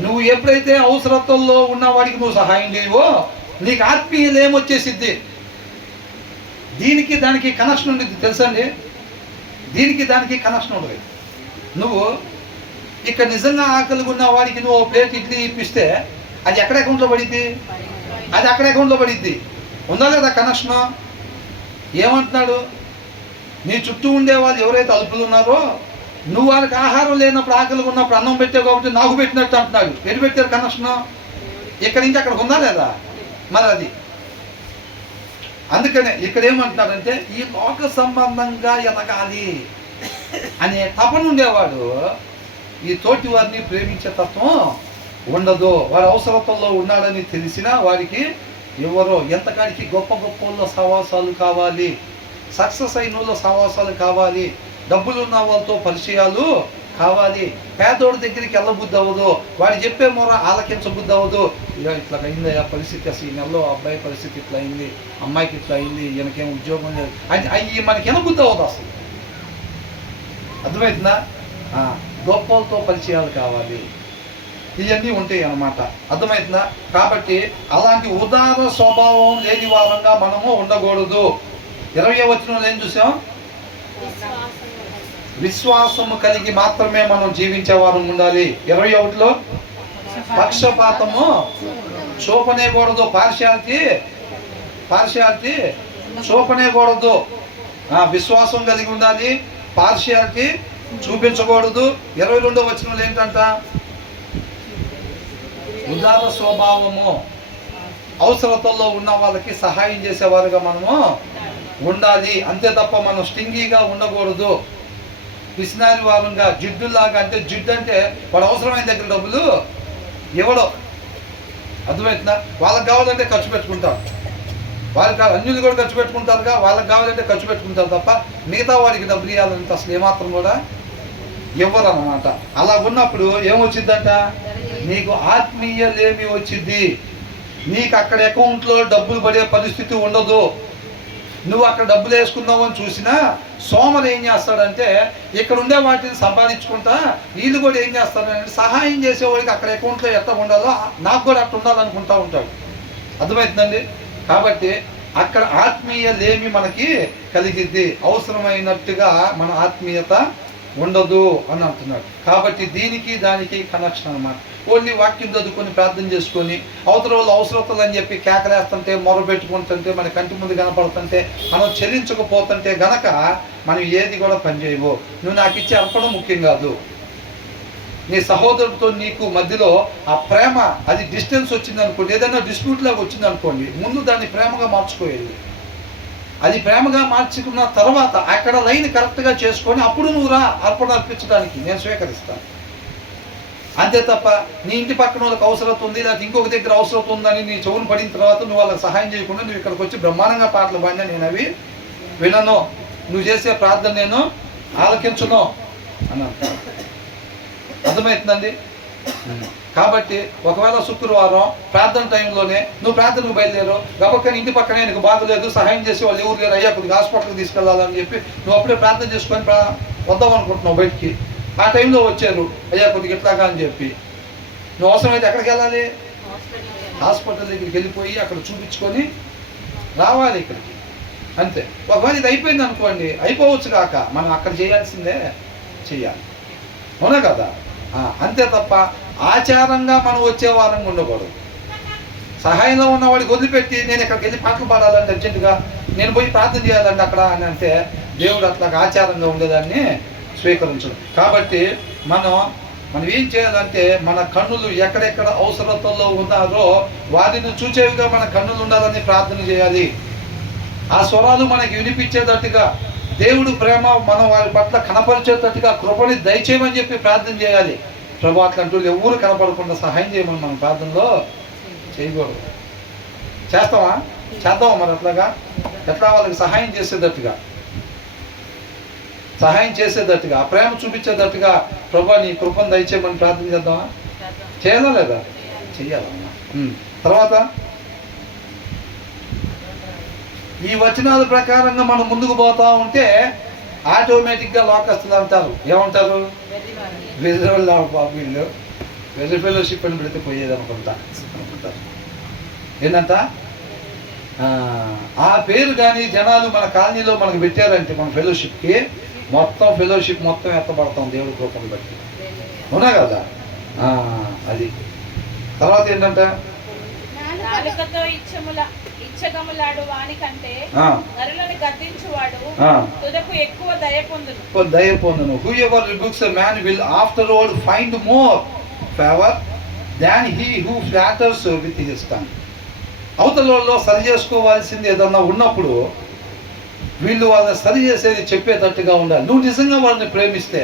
నువ్వు ఎప్పుడైతే అవసరతల్లో ఉన్న వాడికి నువ్వు సహాయం చేయవో నీకు ఆత్మీయత ఏమొచ్చేసిద్ది. దీనికి దానికి కనెక్షన్ ఉండేది తెలుసండి. దీనికి దానికి కనెక్షన్ ఉండదు. నువ్వు ఇక్కడ నిజంగా ఆకలిగా ఉన్న వాడికి నువ్వు ప్లేట్ ఇడ్లీ ఇప్పిస్తే అది ఎక్కడ అకౌంట్లో పడిద్ది, అది అక్కడ అకౌంట్లో పడిద్ది. ఉందా లేదా కనెక్షను. ఏమంటున్నాడు, నీ చుట్టూ ఉండే వాళ్ళు ఎవరైతే అల్పులు ఉన్నారో నువ్వు వాళ్ళకి ఆహారం లేనప్పుడు ఆకలిగా ఉన్నప్పుడు అన్నం పెట్టావు కాబట్టి నాకు పెట్టినట్టు అంటున్నాడు. ఎటు పెట్టారు కనెక్షను, ఇక్కడి నుంచి అక్కడికి ఉందా లేదా మరి అది. అందుకనే ఇక్కడ ఏమంటున్నాడంటే ఈ లోక సంబంధంగా ఎదగాలి అనే తపన ఉండేవాడు ఈ తోటి వారిని ప్రేమించే తత్వం ఉండదు. వారి అవసరతల్లో ఉన్నాడని తెలిసినా వారికి ఎవరో ఎంతకాడికి గొప్ప గొప్ప సహవాసాలు కావాలి, సక్సెస్ అయిన వాళ్ళ సహవాసాలు కావాలి, డబ్బులు ఉన్న వాళ్ళతో పరిచయాలు కావాలి. పేదోడి దగ్గరికి వెళ్ళబుద్ధి అవ్వదు, వాడు చెప్పే మొర ఆలకించబుద్ధి అవ్వదు. ఇట్లా అయింది ఆ పరిస్థితి, అసలు ఈ నెలలో అబ్బాయి పరిస్థితి ఇట్లా అయింది, అమ్మాయికి ఇట్లా అయింది, ఈయనకేం ఉద్యోగం లేదు, అవి మనకి వినబుద్ధి అవ్వదు అసలు. అర్థమవుతుందా. గొప్పలతో పరిచయాలు కావాలి, ఇవన్నీ ఉంటాయి అన్నమాట. అర్థమవుతుందా. కాబట్టి అలాంటి ఉదార స్వభావం లేని వారంగా మనము ఉండకూడదు. 20వ వచనంలో ఏం చూసాం, విశ్వాసము కలిగి మాత్రమే మనం జీవించే వారం ఉండాలి. 21లో పక్షపాతము చూపనేకూడదు, పార్షియాలిటీ చూపనేకూడదు. విశ్వాసం కలిగి ఉండాలి, పార్షియాలిటీ చూపించకూడదు. 22వ వచనంలో ఏంటంట, ఉదార స్వభావము, అవసరతల్లో ఉన్న వాళ్ళకి సహాయం చేసేవారుగా మనము ఉండాలి. అంతే తప్ప మనం స్టింగీగా ఉండకూడదు, పిసినారి వారంగా, జిడ్డులాగా. అంటే జిడ్డు అంటే వాడు అవసరమైన దగ్గర డబ్బులు ఇవ్వడం. అర్థమవుతుందా. వాళ్ళకి కావాలంటే ఖర్చు పెట్టుకుంటారు, వాళ్ళకి అన్యులు కూడా ఖర్చు పెట్టుకుంటారుగా, వాళ్ళకి కావాలంటే ఖర్చు పెట్టుకుంటారు తప్ప మిగతా వాడికి డబ్బులు ఇవ్వాలంటే అసలు ఏమాత్రం కూడా ఇవ్వరు అన్నమాట. అలా ఉన్నప్పుడు ఏమొచ్చిందంట, నీకు ఆత్మీయ లేమి వచ్చింది. నీకు అక్కడ అకౌంట్లో డబ్బులు పడే పరిస్థితి ఉండదు. నువ్వు అక్కడ డబ్బులు వేసుకుందావు అని చూసినా సోమరు ఏం చేస్తాడంటే ఇక్కడ ఉండే వాటిని సంపాదించుకుంటా వీళ్ళు కూడా ఏం చేస్తారంటే సహాయం చేసేవాడికి అక్కడ అకౌంట్లో ఎట్లా ఉండాలో నాకు కూడా అట్లా ఉండాలనుకుంటా ఉంటాడు. అర్థమవుతుందండి. కాబట్టి అక్కడ ఆత్మీయ లేమి మనకి కలిగిద్ది. అవసరమైనట్టుగా మన ఆత్మీయత ఉండదు అని అంటున్నాడు. కాబట్టి దీనికి దానికి కనెక్షన్ అన్నమాట. ఓన్లీ వాక్యం చదువుకొని ప్రార్థన చేసుకొని అవతల వాళ్ళు అవసరతలు అని చెప్పి కేకలేస్తుంటే మొర పెట్టుకుంటుంటే మన కంటి ముందు కనపడుతుంటే మనం చెల్లించకపోతుంటే గనక మనం ఏది కూడా పనిచేయవు. నువ్వు నాకు ఇచ్చే అర్పణ ముఖ్యం కాదు. నీ సహోదరుడితో నీకు మధ్యలో ఆ ప్రేమ అది డిస్టెన్స్ వచ్చింది అనుకోండి, ఏదైనా డిస్ప్యూట్ లాగా వచ్చింది అనుకోండి, ముందు దాన్ని ప్రేమగా మార్చుకోవాలి. అది ప్రేమగా మార్చుకున్న తర్వాత అక్కడ లైన్ కరెక్ట్గా చేసుకొని అప్పుడు నువ్వు రా అర్పణ అర్పించడానికి నేను స్వీకరిస్తాను. అంతే తప్ప నీ ఇంటి పక్కన వాళ్ళకి అవసరం ఉంది లేకపోతే ఇంకొక దగ్గర అవసరం ఉందని నీ చెవులు పడిన తర్వాత నువ్వు వాళ్ళకి సహాయం చేయకుండా నువ్వు ఇక్కడికి వచ్చి బ్రహ్మాండంగా పాటలు పాడినా నేను అవి వినను, నువ్వు చేసే ప్రార్థన నేను ఆలకించను అని అంటాను. అర్థమవుతుందండి? కాబట్టి ఒకవేళ శుక్రవారం ప్రార్థన టైంలోనే నువ్వు ప్రార్థనకు బయలుదేరు, గబక్కని ఇంటి పక్కనే నీకు బాగలేదు సహాయం చేసి వాళ్ళు ఎవరు లేరు, అయ్యా కొద్దిగా హాస్పిటల్కి తీసుకెళ్ళాలని చెప్పి నువ్వు అప్పుడే ప్రార్థన చేసుకొని వద్దాం అనుకుంటున్నావు బయటికి. ఆ టైంలో వచ్చారు, అయ్యా కొద్దిగా ఇట్లాగా అని చెప్పి నువ్వు అవసరమైతే ఎక్కడికి వెళ్ళాలి? హాస్పిటల్ దగ్గరికి వెళ్ళిపోయి అక్కడ చూపించుకొని రావాలి ఇక్కడికి. అంతే. ఒకవేళ ఇది అయిపోయింది అనుకోండి, అయిపోవచ్చు కాక మనం అక్కడ చేయాల్సిందే చెయ్యాలి. అవునా కదా? అంతే తప్ప ఆచారంగా మనం వచ్చే వారంగా ఉండకూడదు. సహాయంలో ఉన్నవాడికి వదిలిపెట్టి నేను ఇక్కడికి వెళ్ళి పాటలు పాడాలంటే అర్జెంటుగా నేను పోయి ప్రార్థన చేయాలండి అక్కడ అని అంటే దేవుడు అట్లాగా ఆచారంగా ఉండేదాన్ని స్వీకరించడు. కాబట్టి మనం ఏం చేయాలంటే మన కన్నులు ఎక్కడెక్కడ అవసరతల్లో ఉన్నారో వారిని చూచేవిగా మన కన్నులు ఉండాలని ప్రార్థన చేయాలి. ఆ స్వరాలు మనకి వినిపించేటట్టుగా దేవుడు ప్రేమ మనం వారి పట్ల కనపరిచేటట్టుగా కృపని దయచేయమని చెప్పి ప్రార్థన చేయాలి. ప్రభు అట్లాంటి వాళ్ళు ఎవరు కనపడకుండా సహాయం చేయమని మనం ప్రార్థనలో చేయకూడదు. చేస్తామా? చేద్దామా? మరి అట్లాగా ఎట్లా వాళ్ళకి సహాయం చేసేటట్టుగా ప్రేమ చూపించేటట్టుగా ప్రభు నీ కృపను దయచేయమని ప్రార్థన చేద్దామా? చేయాలా లేదా? చెయ్యాలమ్మా. తర్వాత ఈ వచనాల ప్రకారంగా మనం ముందుకు పోతా ఉంటే ఆటోమేటిక్గా లోకస్తులు అంటారు, ఏమంటారు? వెర్రివాళ్ళు బాబు వీళ్ళు వెర్రి ఫెలోషిప్ అని పెడితే పోయేది అనుకుంటారు. ఏంటంట ఆ పేరు కానీ జనాలు మన కాలనీలో మనకు పెట్టారంటే మన ఫెలోషిప్కి ఫెలోషిప్ మొత్తం ఎత్తబడతాం దేవుడి కృపను బట్టి. అవునా కదా? అది తర్వాత ఏంటంటే ఇచ్చగములాడు వాని కంటే నరులను గద్దించువాడు తుదకు ఎక్కువ దయ పొందును. Whoever rebukes a man will afterward find more favor than he who flatters with his tongue. అవతలలో సరి చేసుకోవాల్సింది ఏదన్నా ఉన్నప్పుడు వీళ్ళు వాళ్ళని సరి చేసేది చెప్పేటట్టుగా ఉండాలి. నువ్వు నిజంగా వాళ్ళని ప్రేమిస్తే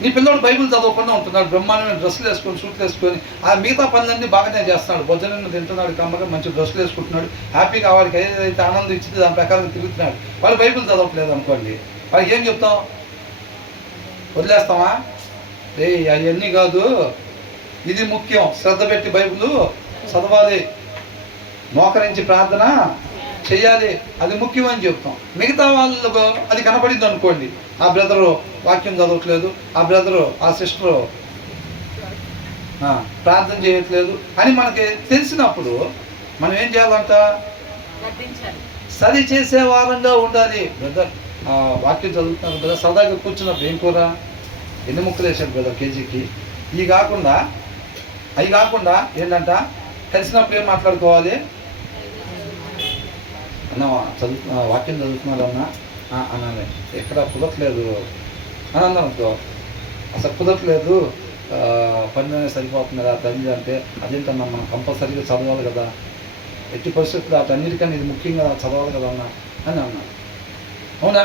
నీ పిల్లడు బైబిల్ చదవకుండా ఉంటున్నాడు, బ్రహ్మాండమైన డ్రెస్సులు వేసుకొని సూట్లు వేసుకొని ఆ మిగతా పనులన్నీ బాగానే చేస్తున్నాడు, భోజనం తింటున్నాడు, కమ్మగా మంచి డ్రెస్సులు వేసుకుంటున్నాడు, హ్యాపీగా వాడికి ఏదైతే ఆనందం ఇచ్చింది దాని ప్రకారం తిరుగుతున్నాడు. వాళ్ళు బైబిల్ చదవట్లేదు అనుకోండి, వాళ్ళకి ఏం చెప్తాం? వదిలేస్తామా? అవన్నీ కాదు, ఇది ముఖ్యం, శ్రద్ధ పెట్టి బైబిల్ చదవాలి, మోకరించి ప్రార్థన చెయ్యాలి, అది ముఖ్యం అని చెప్తాం. మిగతా వాళ్ళకు అది కనపడింది అనుకోండి, ఆ బ్రదరు వాక్యం చదవట్లేదు, ఆ బ్రదరు ఆ సిస్టరు ప్రార్థన చేయట్లేదు అని మనకి తెలిసినప్పుడు మనం ఏం చేయాలంట? సరి చేసే వారంగా ఉండాలి. బ్రదర్ వాక్యం చదువుతున్నారు బ్రదర్, సరదాగా కూర్చున్నప్పుడు ఏం కూర ఎన్ని ముక్కలు వేసాడు బ్రదర్ కేజీకి, అవి కాకుండా ఏంటంట కలిసినప్పుడు ఏం మాట్లాడుకోవాలి? అన్న వాక్యం చదువుతున్నారన్నా అన్నాను, ఎక్కడ కుదరట్లేదు అని అన్నాను అనుకో, అసలు కుదరట్లేదు పనిలోనే సరిపోతుంది కదా తండ్రి అంటే, అదేంటన్నా మనం కంపల్సరీగా చదవాలి కదా, ఎట్టి పరిస్థితుల్లో అన్నిటికన్నా ఇది ముఖ్యంగా చదవాలి కదా అన్న అని అన్నాను. అవునా?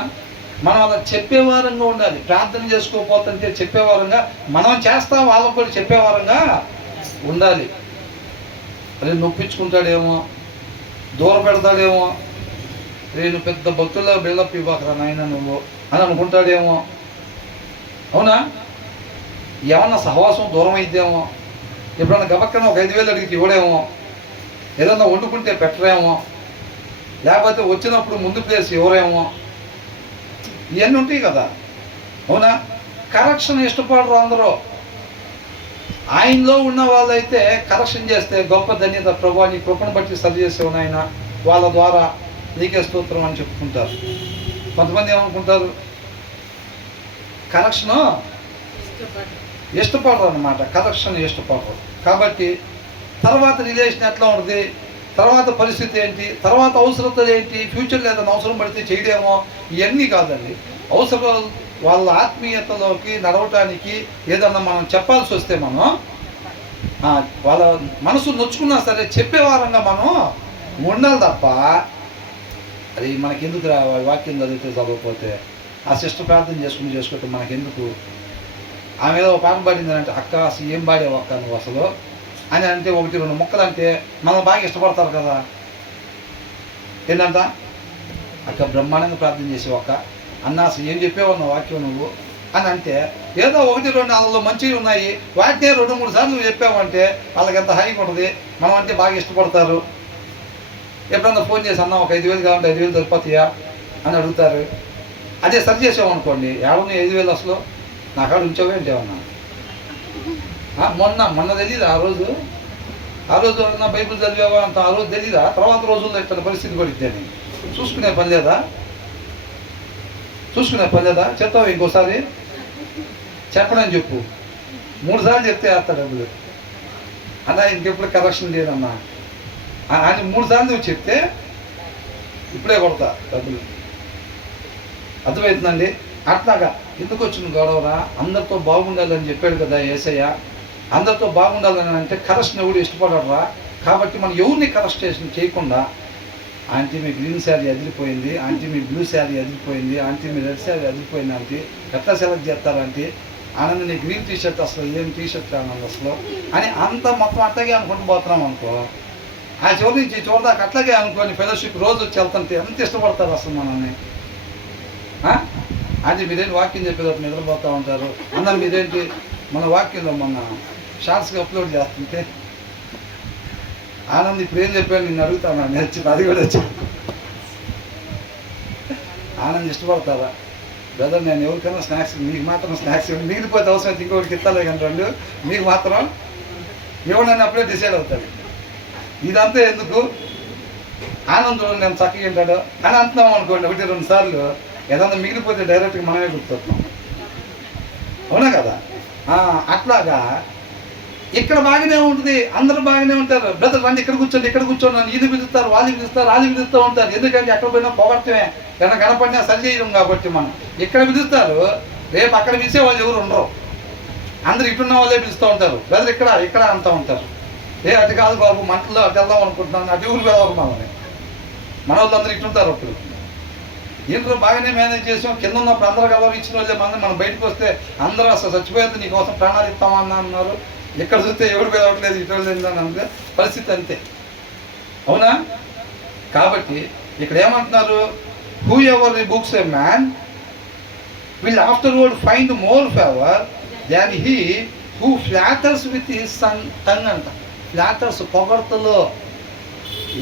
మనం అలా చెప్పేవారంగా ఉండాలి. ప్రార్థన చేసుకోకపోతుంటే చెప్పేవారంగా మనం చేస్తాం, వాళ్ళకు కూడా చెప్పేవారంగా ఉండాలి. అదే నొప్పించుకుంటాడేమో, దూర పెడతాడేమో, నేను పెద్ద భక్తుల్లో బిల్డప్ ఇవ్వకరా నాయన నువ్వు అని అనుకుంటాడేమో. అవునా? ఏమన్నా సహవాసం దూరం అయిద్దేమో, ఎప్పుడన్నా గబక్కన ఒక 5,000 అడిగితే ఇవ్వడేమో, ఏదన్నా వండుకుంటే పెట్టరేమో, లేకపోతే వచ్చినప్పుడు ముందు ప్లేస్ ఎవరేమో, ఇవన్నీ ఉంటాయి కదా. అవునా? కరెక్షన్ ఇష్టపడరు అందరూ. ఆయనలో ఉన్న వాళ్ళైతే కరెక్షన్ చేస్తే గొప్ప ధన్యత, ప్రభు నీ కృపను బట్టి సరి చేసేవు నాయన, వాళ్ళ ద్వారా నీకే స్తోత్రం అని చెప్పుకుంటారు. కొంతమంది ఏమనుకుంటారు? కరెక్షన్ ఇష్టపడరు అనమాట, కరెక్షన్ ఇష్టపడరు. కాబట్టి తర్వాత రిలేషన్ ఎట్లా ఉంటుంది, తర్వాత పరిస్థితి ఏంటి, తర్వాత అవసరతలు ఏంటి, ఫ్యూచర్లో ఏదైనా అవసరం పడితే చేయడేమో, ఇవన్నీ కాదండి. అవసరాలు వాళ్ళ ఆత్మీయతలోకి నడవటానికి ఏదన్నా మనం చెప్పాల్సి వస్తే మనం వాళ్ళ మనసు నొచ్చుకున్నా సరే చెప్పేవారంగా మనం ఉండాలి తప్ప, అది మనకెందుకు వాక్యం చదివితే చదవకపోతే ఆ సిస్టర్ ప్రార్థన చేసుకుంటే మనకెందుకు. ఆమె ఏదో పాట పాడింది అంటే, అక్క అసలు ఏం పాడావు అక్క నువ్వు అసలు అని అంటే 1-2 ముక్కలు అంటే మనం బాగా ఇష్టపడతారు కదా. ఏంటంట, అక్క బ్రహ్మాండంగా ప్రార్థన చేసేవు అక్క అన్న, అసలు ఏం చెప్పేవా నా వాక్యం నువ్వు అని అంటే, ఏదో 1-2 అందులో మంచివి ఉన్నాయి, వాటినే 2-3 సార్లు నువ్వు చెప్పావంటే వాళ్ళకి ఎంత హాయిగా ఉంటుంది. మనం అంటే బాగా ఇష్టపడతారు. ఎప్పుడన్నా ఫోన్ చేసి అన్న ఒక 5,000 కావాలంటే 5,000 సరిపోతాయా అని అడుగుతారు. అదే సరి చేసామనుకోండి, 5,000 అసలు నా కాడ ఉంచావే అంటే ఏమన్నా మొన్న తెలీదా ఆ రోజు నా బైబిల్ చదివావా అంత ఆ రోజు తెలీదా, తర్వాత రోజుల్లో ఇక్కడ పరిస్థితి పడిద్ది అని చూసుకునే పని లేదా చెప్తావు ఇంకోసారి చెప్పడని చెప్పు. 3 సార్లు చెప్తే వేస్తాడు డబ్బులు అన్నా, ఇంకెప్పుడు కరెక్షన్ లేదన్నా అని 3 సార్లు నువ్వు చెప్తే ఇప్పుడే కొడతా డబ్బులు. అర్థమవుతుందండి. అట్లాగా ఎందుకు వచ్చిన గొడవరా, అందరితో బాగుండాలని చెప్పాడు కదా యేసయ్య. అందరితో బాగుండాలని అంటే కరెక్షన్ ఎవడు ఇష్టపడరా. కాబట్టి మనం ఎవరిని కరెక్షన్ చేయకుండా, ఆంటీ మీ గ్రీన్ శారీ అదిరిపోయింది, ఆంటీ మీ బ్లూ శారీ అదిరిపోయింది, ఆంటీ మీ రెడ్ శారీ అదిరిపోయింది, ఆంటీ ఎట్లా సెలెక్ట్ చేస్తారంటే, ఆనంద్ నీ గ్రీన్ టీషర్ట్ అసలు ఏం టీషర్ట్ ఆనంద్ అసలు అని అంత మొత్తం అట్లాగే అనుకుంటూ పోతున్నాం అనుకో, ఆ చివరి నుంచి చూడదాకా అట్లాగే అనుకోని ఫెలోషిప్ రోజు వచ్చి వెళ్తుంటే ఎంత ఇష్టపడతారు అసలు మనల్ని. అది మీరేంటి వాక్యం చెప్పేటప్పుడు నిద్రపోతూ ఉంటారు అన్న, మీరేంటి మన వాక్యంలో మన షార్ట్స్గా అప్లోడ్ చేస్తుంటే ఆనంద్ ఇప్పుడు ఏం చెప్పాను నిన్ను అడుగుతాను నేర్చి అది కూడా వచ్చి ఆనంద్ ఇష్టపడతారా బ్రదర్, నేను ఎవరికైనా స్నాక్స్, మీకు మాత్రం స్నాక్స్ ఇవ్వండి, మిగిలిపోతే అవసరం అయితే ఇంకొకరికి ఇస్తాలే కానీ 2 మీకు మాత్రం ఇవ్వనని అప్పుడే డిసైడ్ అవుతాడు. ఇదంతా ఎందుకు, ఆనందం నేను చక్కగా ఉంటాడు అని అంటున్నాం అనుకోండి 1-2 సార్లు, ఏదన్నా మిగిలిపోతే డైరెక్ట్గా మనమే గుర్తొస్తాం. అవునా కదా. అట్లాగా ఇక్కడ బాగానే ఉంటుంది, అందరూ బాగానే ఉంటారు. బ్రదర్ రండి ఇక్కడ కూర్చోండి నన్ను ఇది పిలుస్తారు, వాళ్ళు పిలుస్తూ ఉంటారు. ఎందుకంటే ఎక్కడ పోయినా పోగొట్టమే, ఏదైనా కనపడినా సరి చేయడం కాబట్టి మనం ఇక్కడ పిలుస్తారు. రేపు అక్కడ పిలిచే వాళ్ళు ఎవరు ఉండరు, అందరు ఇటున్న వాళ్ళే పిలుస్తూ ఉంటారు. బ్రదర్ ఇక్కడ అంటూ ఉంటారు. అటు కాదు బాబు మంటల్లో అటు వెళ్దాం అనుకుంటున్నాను, అటు ఊరు వెళ్ళవరు మనల్ని, మన వాళ్ళు అందరూ ఇటుంటారు. అప్పుడు ఇంట్లో బాగానే మేనేజ్ చేసాం, కింద ఉన్నప్పుడు అందరూ కలవరు ఇచ్చిన వాళ్ళే మనం బయటకు వస్తే అందరూ అసలు చచ్చిపోయేది నీకోసం ప్రాణాలు ఇస్తామన్నా అన్నారు. ఎక్కడ చూస్తే ఎవరు పిలవట్లేదు, ఇటు వెళ్ళిందని అంటే పరిస్థితి అంతే. అవునా. కాబట్టి ఇక్కడ ఏమంటున్నారు, whoever rebukes a man will afterward find more favour than he who flatters with his tongue అంట. ఫ్లాటర్స్ పొగడ్తలో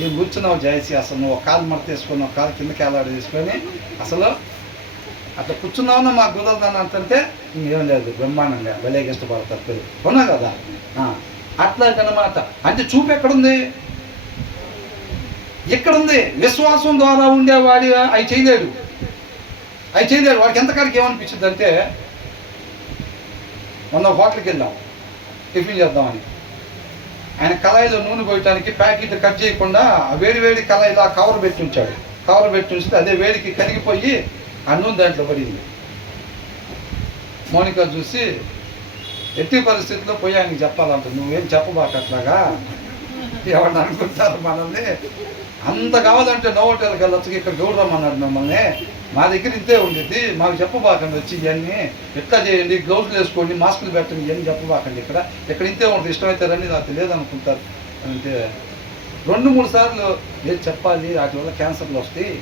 ఏం కూర్చున్నావు జయసి, అసలు నువ్వు ఒక కాలు మడత వేసుకొని ఒక కాలు కిందకి ఏలాడు తీసుకొని అసలు అట్లా కూర్చున్నావున్నా మాకు కుదరదని అంటుంటే ఇంకేం లేదు, బ్రహ్మాండంగా భలేగా ఇష్టపడతారు పిల్లలు. అవునా కదా. అట్లాగనమాట. అంటే చూపు ఎక్కడుంది, విశ్వాసం ద్వారా ఉండేవాడి అవి చేయలేడు. వాడికి ఎంతకాడికి ఏమనిపించింది అంటే, మొన్న హోటల్కి వెళ్ళాం టిఫిన్ చేద్దామని, ఆయన కళాయిలో నూనె పోయటానికి ప్యాకెట్ కట్ చేయకుండా వేడి కళాయిలో ఆ కవర్ పెట్టి ఉంచితే అదే వేడికి కరిగిపోయి ఆ నూనె దాంట్లో పడింది. మౌనిక చూసి ఎట్టి పరిస్థితుల్లో పోయి ఆయనకి చెప్పాలంట, నువ్వేం చెప్పబాక అట్లాగా, ఎవరిని అనుకుంటారు మనల్ని, అంత కావాలంటే నో హోటల్కి వెళ్ళొచ్చు, ఇక్కడ చూడరమ్మన్నాడు మిమ్మల్ని, మా దగ్గర ఇంతే ఉండిద్ది, మాకు చెప్పబాకండి వచ్చి ఇవన్నీ ఎట్లా చేయండి, గ్లౌజులు వేసుకోండి, మాస్కులు పెట్టండి, ఇవన్నీ చెప్పబాకండి, ఇక్కడ ఇంతే ఉంటుంది, ఇష్టమైతే రండి, నాకు తెలియదు అనుకుంటారు. అంటే 2-3 సార్లు ఏది చెప్పాలి, వాటి వల్ల క్యాన్సర్లు వస్తాయి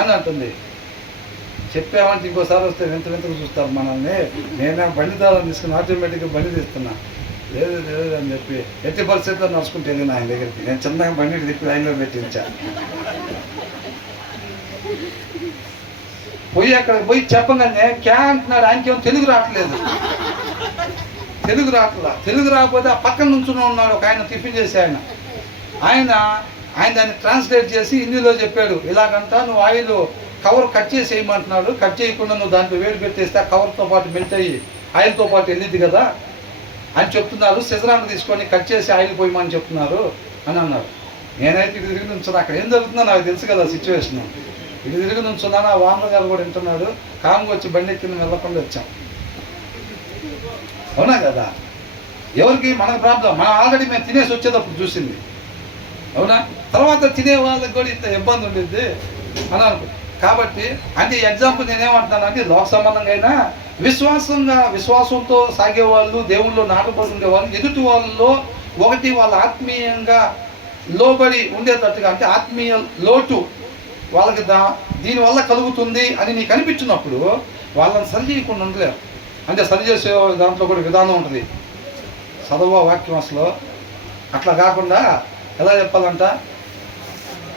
అని అంటుంది. చెప్పామంటే ఇంకోసారి వస్తే వింతగా చూస్తారు మనల్ని. నేనే బండి దారం తీసుకుని ఆటోమేటిక్గా బండి తీస్తున్నా, లేదు అని చెప్పి ఎట్టి పరిస్థితుల్లో నడుచుకుంటూ వెళ్ళిన ఆయన దగ్గరికి. నేను చిన్నగా బండి తిప్పి లైన్లో పెట్టించా. అక్కడ పోయి చెప్పగానే క్యా అంటున్నాడు. ఆయనకేమో తెలుగు రాకపోతే ఆ పక్కన నుంచుని ఉన్నాడు ఒక ఆయన, టిఫిన్ చేసి ఆయన దాన్ని ట్రాన్స్లేట్ చేసి హిందీలో చెప్పాడు. ఇలాగంట నువ్వు ఆయిల్ కవర్ కట్ చేసి వేయమంటున్నాడు. కట్ చేయకుండా నువ్వు దాంట్లో వేడి పెట్టేస్తే ఆ కవర్తో పాటు మెల్ట్ అయ్యి ఆయిల్తో పాటు వెళ్ళిద్ది కదా అని చెప్తున్నారు. సిజరాన్ని తీసుకొని కట్ చేసి ఆయిల్ పోయమని చెప్తున్నారు అని అన్నాడు. నేనైతే ఇటు తిరిగి నుంచున్నా. అక్కడ ఏం జరుగుతుందో నాకు తెలుసు కదా సిచ్యువేషన్. ఇటు తిరిగి నుంచున్నాను. ఆ వానర్ గారు కూడా వింటున్నాడు. కామ్గా వచ్చి బండి ఎక్కింది, వెళ్ళకుండా వచ్చాం. అవునా కదా? ఎవరికి మనకు ప్రాబ్లం, మనం ఆల్రెడీ మేము తినేసి వచ్చేటప్పుడు చూసింది. అవునా? తర్వాత తినే వాళ్ళకి కూడా ఇంత ఇబ్బంది ఉండేది అని అనుకో. కాబట్టి అంటే ఎగ్జాంపుల్ నేనేమంటున్నానంటే లోక సంబంధంగా అయినా విశ్వాసంతో సాగేవాళ్ళు, దేవుళ్ళు నాటబడి ఉండేవాళ్ళు, ఎదుటి వాళ్ళలో ఒకటి వాళ్ళ ఆత్మీయంగా లోబడి ఉండేటట్టుగా, అంటే ఆత్మీయ లోటు వాళ్ళకి దీనివల్ల కలుగుతుంది అని నీకు అనిపించినప్పుడు వాళ్ళని సరి చేయకుండా ఉండలేరు. అంటే సరి చేసే దాంట్లో కూడా విధానం ఉంటుంది. చదవ వాక్యం అసలు అట్లా కాకుండా ఎలా చెప్పాలంట,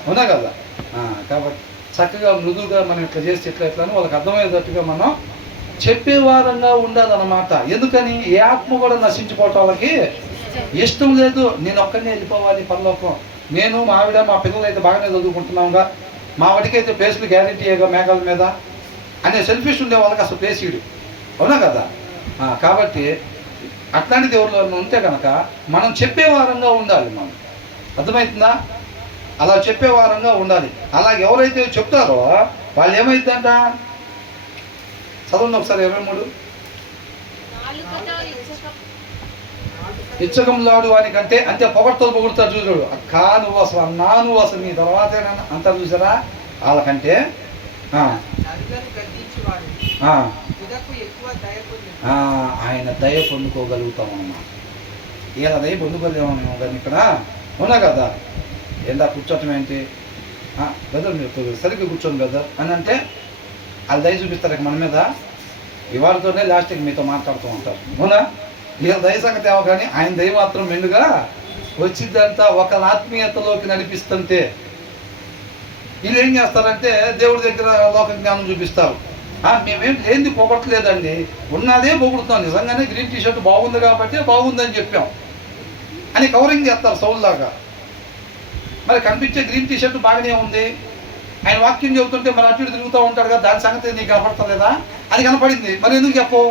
అవునా కదా? కాబట్టి చక్కగా మృదువుగా మనం ఇట్లా చేస్తే ఇట్లా అని వాళ్ళకి అర్థమయ్యేటట్టుగా మనం చెప్పేవారంగా ఉండాలన్నమాట. ఎందుకని ఏ ఆత్మ కూడా నశించిపోవటం వాళ్ళకి ఇష్టం లేదు. నేను ఒక్కనే వెళ్ళిపోవాలి పరలోకం, నేను మా ఆవిడ మా పిల్లలు అయితే బాగానే చదువుకుంటున్నాంగా, మా వాడికైతే ప్లేస్లు గ్యారెంటీగా మేఘాల మీద అనే సెల్ఫిష్ ఉండే వాళ్ళకి అసలు ప్లేస్ ఇడు, అవునా కదా? కాబట్టి అట్లాంటి దేవుళ్ళు ఉంటే కనుక మనం చెప్పేవారంగా ఉండాలి. మనం అర్థమవుతుందా? అలా చెప్పేవారంగా ఉండాలి. అలాగే ఎవరైతే చెప్తారో వాళ్ళు ఏమైందంట, చదవండి ఒకసారి 23. ఇచ్చకంలాడు వానికంటే అంటే పొగడ్తలు పొగుడుతారు చూసాడు. అక్క నువ్వు అసలు అన్నా నువ్వు అసలు నీ తర్వాత అంటారు చూసారా, వాళ్ళకంటే ఆయన దయ పొందుకోగలుగుతాం అన్నమాట. ఇలా దయ పొందుకోలేమో కానీ ఇక్కడ, అవునా కదా? ఏందా కూర్చోటం ఏంటి బ్రదర్, మీరు సరిగ్గా కూర్చోండి బ్రదర్ అని అంటే వాళ్ళు దయ చూపిస్తారు మన మీద. ఇవాళతోనే లాస్ట్కి మీతో మాట్లాడుతూ ఉంటారు, అవునా? వీళ్ళ దయ సంగతి ఏమో కానీ ఆయన దయ మాత్రం మెండుగా వచ్చిందంతా ఒక ఆత్మీయతలోకి నడిపిస్తుంటే వీళ్ళు ఏం చేస్తారంటే దేవుడి దగ్గర లోక జ్ఞానం చూపిస్తారు. మేమేం లేనిది పొగట్లేదండి, ఉన్నదే పొగుడుతున్నాం, నిజంగానే గ్రీన్ టీషర్ట్ బాగుంది కాబట్టి బాగుందని చెప్పాం అని కవరింగ్ చేస్తారు సౌల్లాగా. మరి కనిపించే గ్రీన్ టీషర్ట్ బాగానే ఉంది, ఆయన వాక్యం చెబుతుంటే మరి అటు ఇటు తిరుగుతూ ఉంటాడు కదా, దాని సంగతి నీకు కనపడతలేదా? అది కనపడింది, మరి ఎందుకు చెప్పు?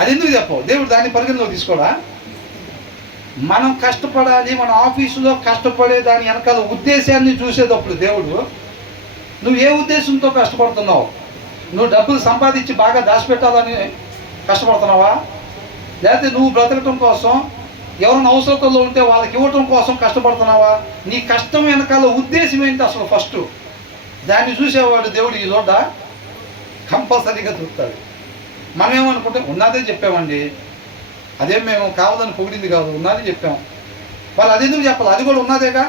అది ఎందుకు చెప్పు? దేవుడు దాన్ని పరిగణలో తీసుకోడా? మనం కష్టపడాలి, మన ఆఫీసులో కష్టపడే దాని వెనకాల ఉద్దేశాన్ని చూసేటప్పుడు దేవుడు నువ్వు ఏ ఉద్దేశంతో కష్టపడుతున్నావు? నువ్వు డబ్బులు సంపాదించి బాగా దాచిపెట్టాలని కష్టపడుతున్నావా? లేకపోతే నువ్వు బ్రతకటం కోసం, ఎవరైనా అవసరతలో ఉంటే వాళ్ళకి ఇవ్వటం కోసం కష్టపడుతున్నావా? నీ కష్టం వెనకాల ఉద్దేశం ఏంటి అసలు? ఫస్ట్ దాన్ని చూసేవాడు దేవుడు ఈ లోట కంపల్సరీగా చూస్తాడు. మనం ఏమనుకుంటే ఉన్నదే చెప్పామండి, అదేం మేము కావాలని పొగిడింది కాదు, ఉన్నది చెప్పాం. వాళ్ళు అది ఎందుకు చెప్పాలి? అది కూడా ఉన్నదేగా.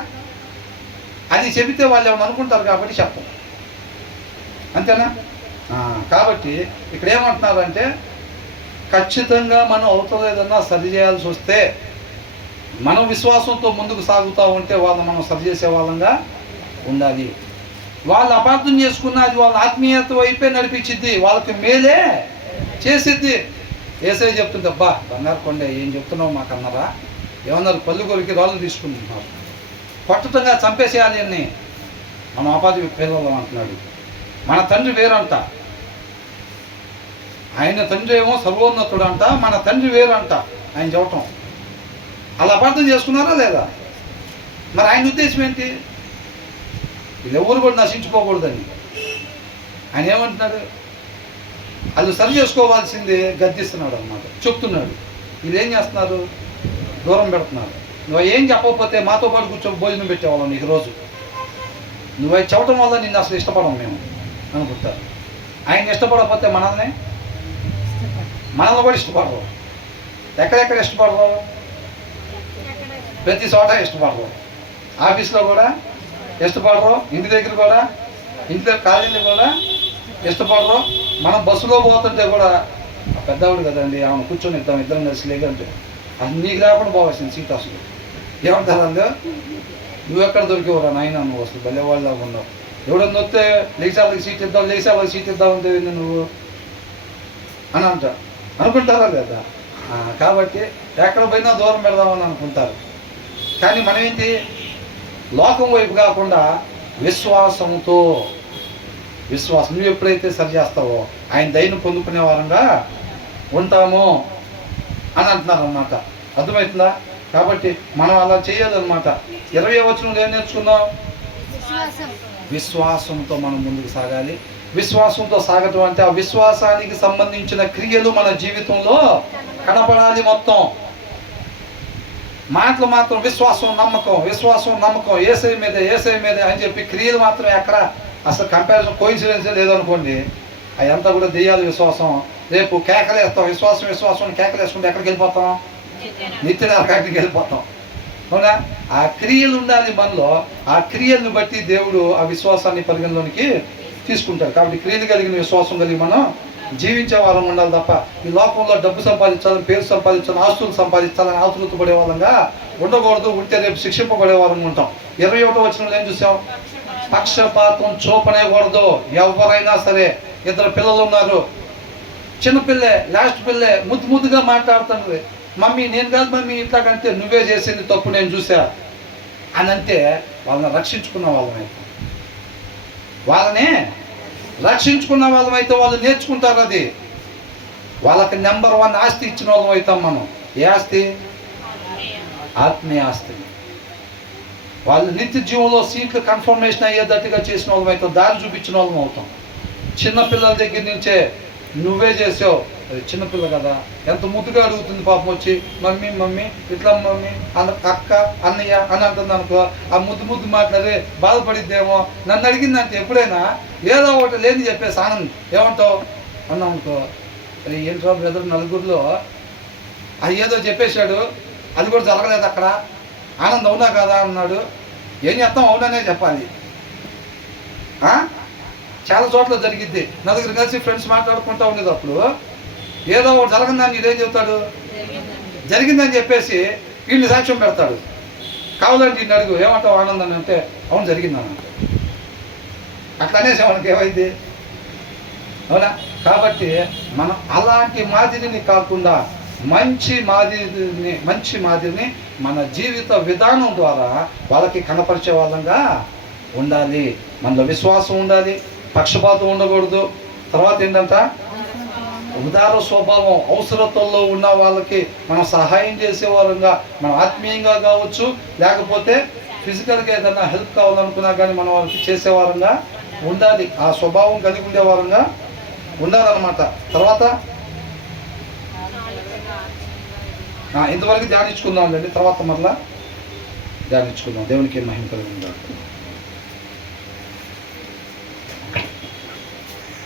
అది చెబితే వాళ్ళు ఏమని అనుకుంటారు కాబట్టి చెప్పం, అంతేనా? కాబట్టి ఇక్కడ ఏమంటున్నారంటే ఖచ్చితంగా మనం అవుతలేదన్నా సరి చేయాల్సి వస్తే మనం విశ్వాసంతో ముందుకు సాగుతూ ఉంటే వాళ్ళని మనం సరి చేసే వాళ్ళంగా ఉండాలి. వాళ్ళు అపార్థం చేసుకున్న అది వాళ్ళ ఆత్మీయత వైపే నడిపించిద్ది, వాళ్ళకి మేలే చేసిద్ది. ఏసై చెప్తుంది, అబ్బా బంగారు కొండ ఏం చెప్తున్నావు మాకన్నారా? ఏమన్నారు? పళ్ళు కొరికి రాళ్ళు తీసుకుంటున్నారు, పట్టుతంగా చంపేసేయాలి అని మనం ఆపాది పిల్లలు అంటున్నాడు. మన తండ్రి వేరంట, ఆయన తండ్రి ఏమో సర్వోన్నతుడు అంట, మన తండ్రి వేరంట ఆయన చెప్పటం. అలా అపార్థం చేసుకున్నారా లేదా? మరి ఆయన ఉద్దేశం ఏంటి? వీళ్ళు ఎవరు కూడా నశించుకోకూడదని. ఆయన ఏమంటున్నాడు? వాళ్ళు సరి చేసుకోవాల్సిందే గద్దిస్తున్నాడు అన్నమాట, చెప్తున్నాడు. వీళ్ళు ఏం చేస్తున్నారు? దూరం పెడుతున్నారు. నువ్వు ఏం చెప్పకపోతే మాతో పాటు కూర్చొని భోజనం పెట్టేవాళ్ళం నీకు రోజు. నువ్వు అవి చెప్పడం వల్ల నిన్ను అసలు ఇష్టపడం మేము అనుకుంటారు. ఆయన ఇష్టపడకపోతే మనల్ని కూడా ఇష్టపడరు. ఎక్కడెక్కడ ఇష్టపడరు? ప్రతి చోట ఇష్టపడరు. ఆఫీస్లో కూడా ఇష్టపడరు, ఇంటి దగ్గర కూడా, ఇంట్లో కాలేజీలో కూడా ఇష్టపడరు. మనం బస్సులో పోతుంటే కూడా పెద్దవాడు కదండి, ఆమె కూర్చొని ఇద్దరం కలిసి లేదంటే అసలు నీకు లేకుండా పోవాల్సింది సీట్. అసలు ఏమంటారు వాళ్ళు? నువ్వెక్కడ దొరికేవరా నాయన, నువ్వు అసలు భలేవాళ్ళ ఉన్నావు, ఎవడన్నా వస్తే లేచాళ్ళకి సీట్ ఇద్దాం, లేచాళ్ళకి సీట్ ఇద్దామంటే నువ్వు అని అనుకుంటారా లేదా? కాబట్టి ఎక్కడ పోయినా దూరం పెడదామని అనుకుంటారు. కానీ మనం ఏంటి? లోకం వైపు కాకుండా విశ్వాసంతో విశ్వాసం. నువ్వు ఎప్పుడైతే సరి చేస్తావో ఆయన దయను పొందుకునే వారంగా ఉంటాము అని అంటున్నారు అన్నమాట. అర్థమవుతుందా? కాబట్టి మనం అలా చేయాలన్నమాట. 20వ వచనంలో ఏం నేర్చుకున్నాం? విశ్వాసంతో మనం ముందుకు సాగాలి. విశ్వాసంతో సాగటం అంటే ఆ విశ్వాసానికి సంబంధించిన క్రియలు మన జీవితంలో కనపడాలి. మొత్తం మాటలు మాత్రం విశ్వాసం నమ్మకం, విశ్వాసం నమ్మకం, యేసయ్య మీదే అని చెప్పి క్రియలు మాత్రం ఎక్కడ అసలు కంపారిజన్ కోయిన్సిడెన్స్ లేదనుకోండి, అదంతా కూడా దెయ్యాల విశ్వాసం. రేపు కేకలేస్తాం, విశ్వాసం కేకలేసుకుంటే ఎక్కడికి వెళ్ళిపోతాం? నిత్య నరకానికి వెళ్ళిపోతాం. అవునా? ఆ క్రియలు ఉండాలి మనలో. ఆ క్రియలను బట్టి దేవుడు ఆ విశ్వాసాన్ని పరిగణలోనికి తీసుకుంటాడు. కాబట్టి క్రియలు కలిగిన విశ్వాసం కలిగి మనం జీవించే వాళ్ళం ఉండాలి తప్ప ఈ లోకంలో డబ్బు సంపాదించాలని, పేరు సంపాదించాలని, ఆస్తులు సంపాదించాలని ఆతులతో పడే వాళ్ళంగా ఉండకూడదు. ఉంటే రేపు శిక్షింపబడే వాళ్ళం ఉంటాం. 21వ వచనంలో ఏం చూసాం? పక్షపాతం చూపనేకూడదు. ఎవరైనా సరే, 2 పిల్లలు ఉన్నారు, చిన్నపిల్లే, లాస్ట్ పిల్లే, ముద్దుగా మాట్లాడుతున్నది. మమ్మీ నేను కాదు మమ్మీ ఇట్లా కంటే నువ్వే చేసింది తప్పు నేను చూసా అని అంటే వాళ్ళని రక్షించుకున్న వాళ్ళమైతే, వాళ్ళు నేర్చుకుంటారు. అది వాళ్ళకి నెంబర్ 1 ఆస్తి ఇచ్చిన వాళ్ళం అవుతాం మనం. ఏ ఆస్తి? ఆత్మీయ ఆస్తి. వాళ్ళు నిత్య జీవంలో సీట్లు కన్ఫర్మేషన్ అయ్యేటట్టుగా చేసిన వాళ్ళం అవుతాం, దారి చూపించిన వాళ్ళం అవుతాం. చిన్నపిల్లల దగ్గర నుంచే నువ్వే చేసావు, చిన్నపిల్ల కదా ఎంత ముద్దుగా అడుగుతుంది పాపం వచ్చి, మమ్మీ ఇట్లా మమ్మీ అక్క అన్నయ్య అని అంటుంది అనుకో, ఆ ముద్దు మాట్లాడి బాధపడిద్దేమో. నన్ను అడిగిందంటే ఎప్పుడైనా ఏదో ఒకటి లేని చెప్పేసి ఆనంద్ ఏమంటావు అన్నాం అనుకో, ఏంట్రా బ్రదర్ నలుగురిలో అది ఏదో చెప్పేశాడు, అది కూడా జరగలేదు అక్కడ, ఆనంద్ అవునా కదా అన్నాడు. ఏం చేస్తాం? అవుననే చెప్పాలి. చాలా చోట్ల జరిగిద్ది. నలుగురు కలిసి ఫ్రెండ్స్ మాట్లాడుకుంటూ ఉండేటప్పుడు ఏదో ఒకటి జరగదని ఇదేం చెబుతాడు? జరిగిందని చెప్పేసి వీళ్ళని సాక్ష్యం పెడతాడు. కావాలంటే వీడిని అడుగు, ఏమంటావు ఆనందని అంటే అవును జరిగిందని. అట్లా అనేసి మనకి ఏమైంది? అవునా? కాబట్టి మనం అలాంటి మాదిరిని కాకుండా మంచి మాదిరిని మన జీవిత విధానం ద్వారా వాళ్ళకి కనపరిచే వాళ్ళంగా ఉండాలి. మనలో విశ్వాసం ఉండాలి, పక్షపాతం ఉండకూడదు. తర్వాత ఏంటంట? ఉదార స్వభావం. అవసరతల్లో ఉన్న వాళ్ళకి మనం సహాయం చేసేవారంగా, మనం ఆత్మీయంగా కావచ్చు, లేకపోతే ఫిజికల్గా ఏదైనా హెల్ప్ కావాలనుకున్నా కానీ మనం వాళ్ళకి చేసేవారంగా ఉండాలి. ఆ స్వభావం కలిగి ఉండేవారంగా ఉండాలన్నమాట. తర్వాత ఇంతవరకు ధ్యానించుకుందాం అండి. తర్వాత మరలా ధ్యానించుకుందాం. దేవునికి మహిమ కలిగి ఉండాలి.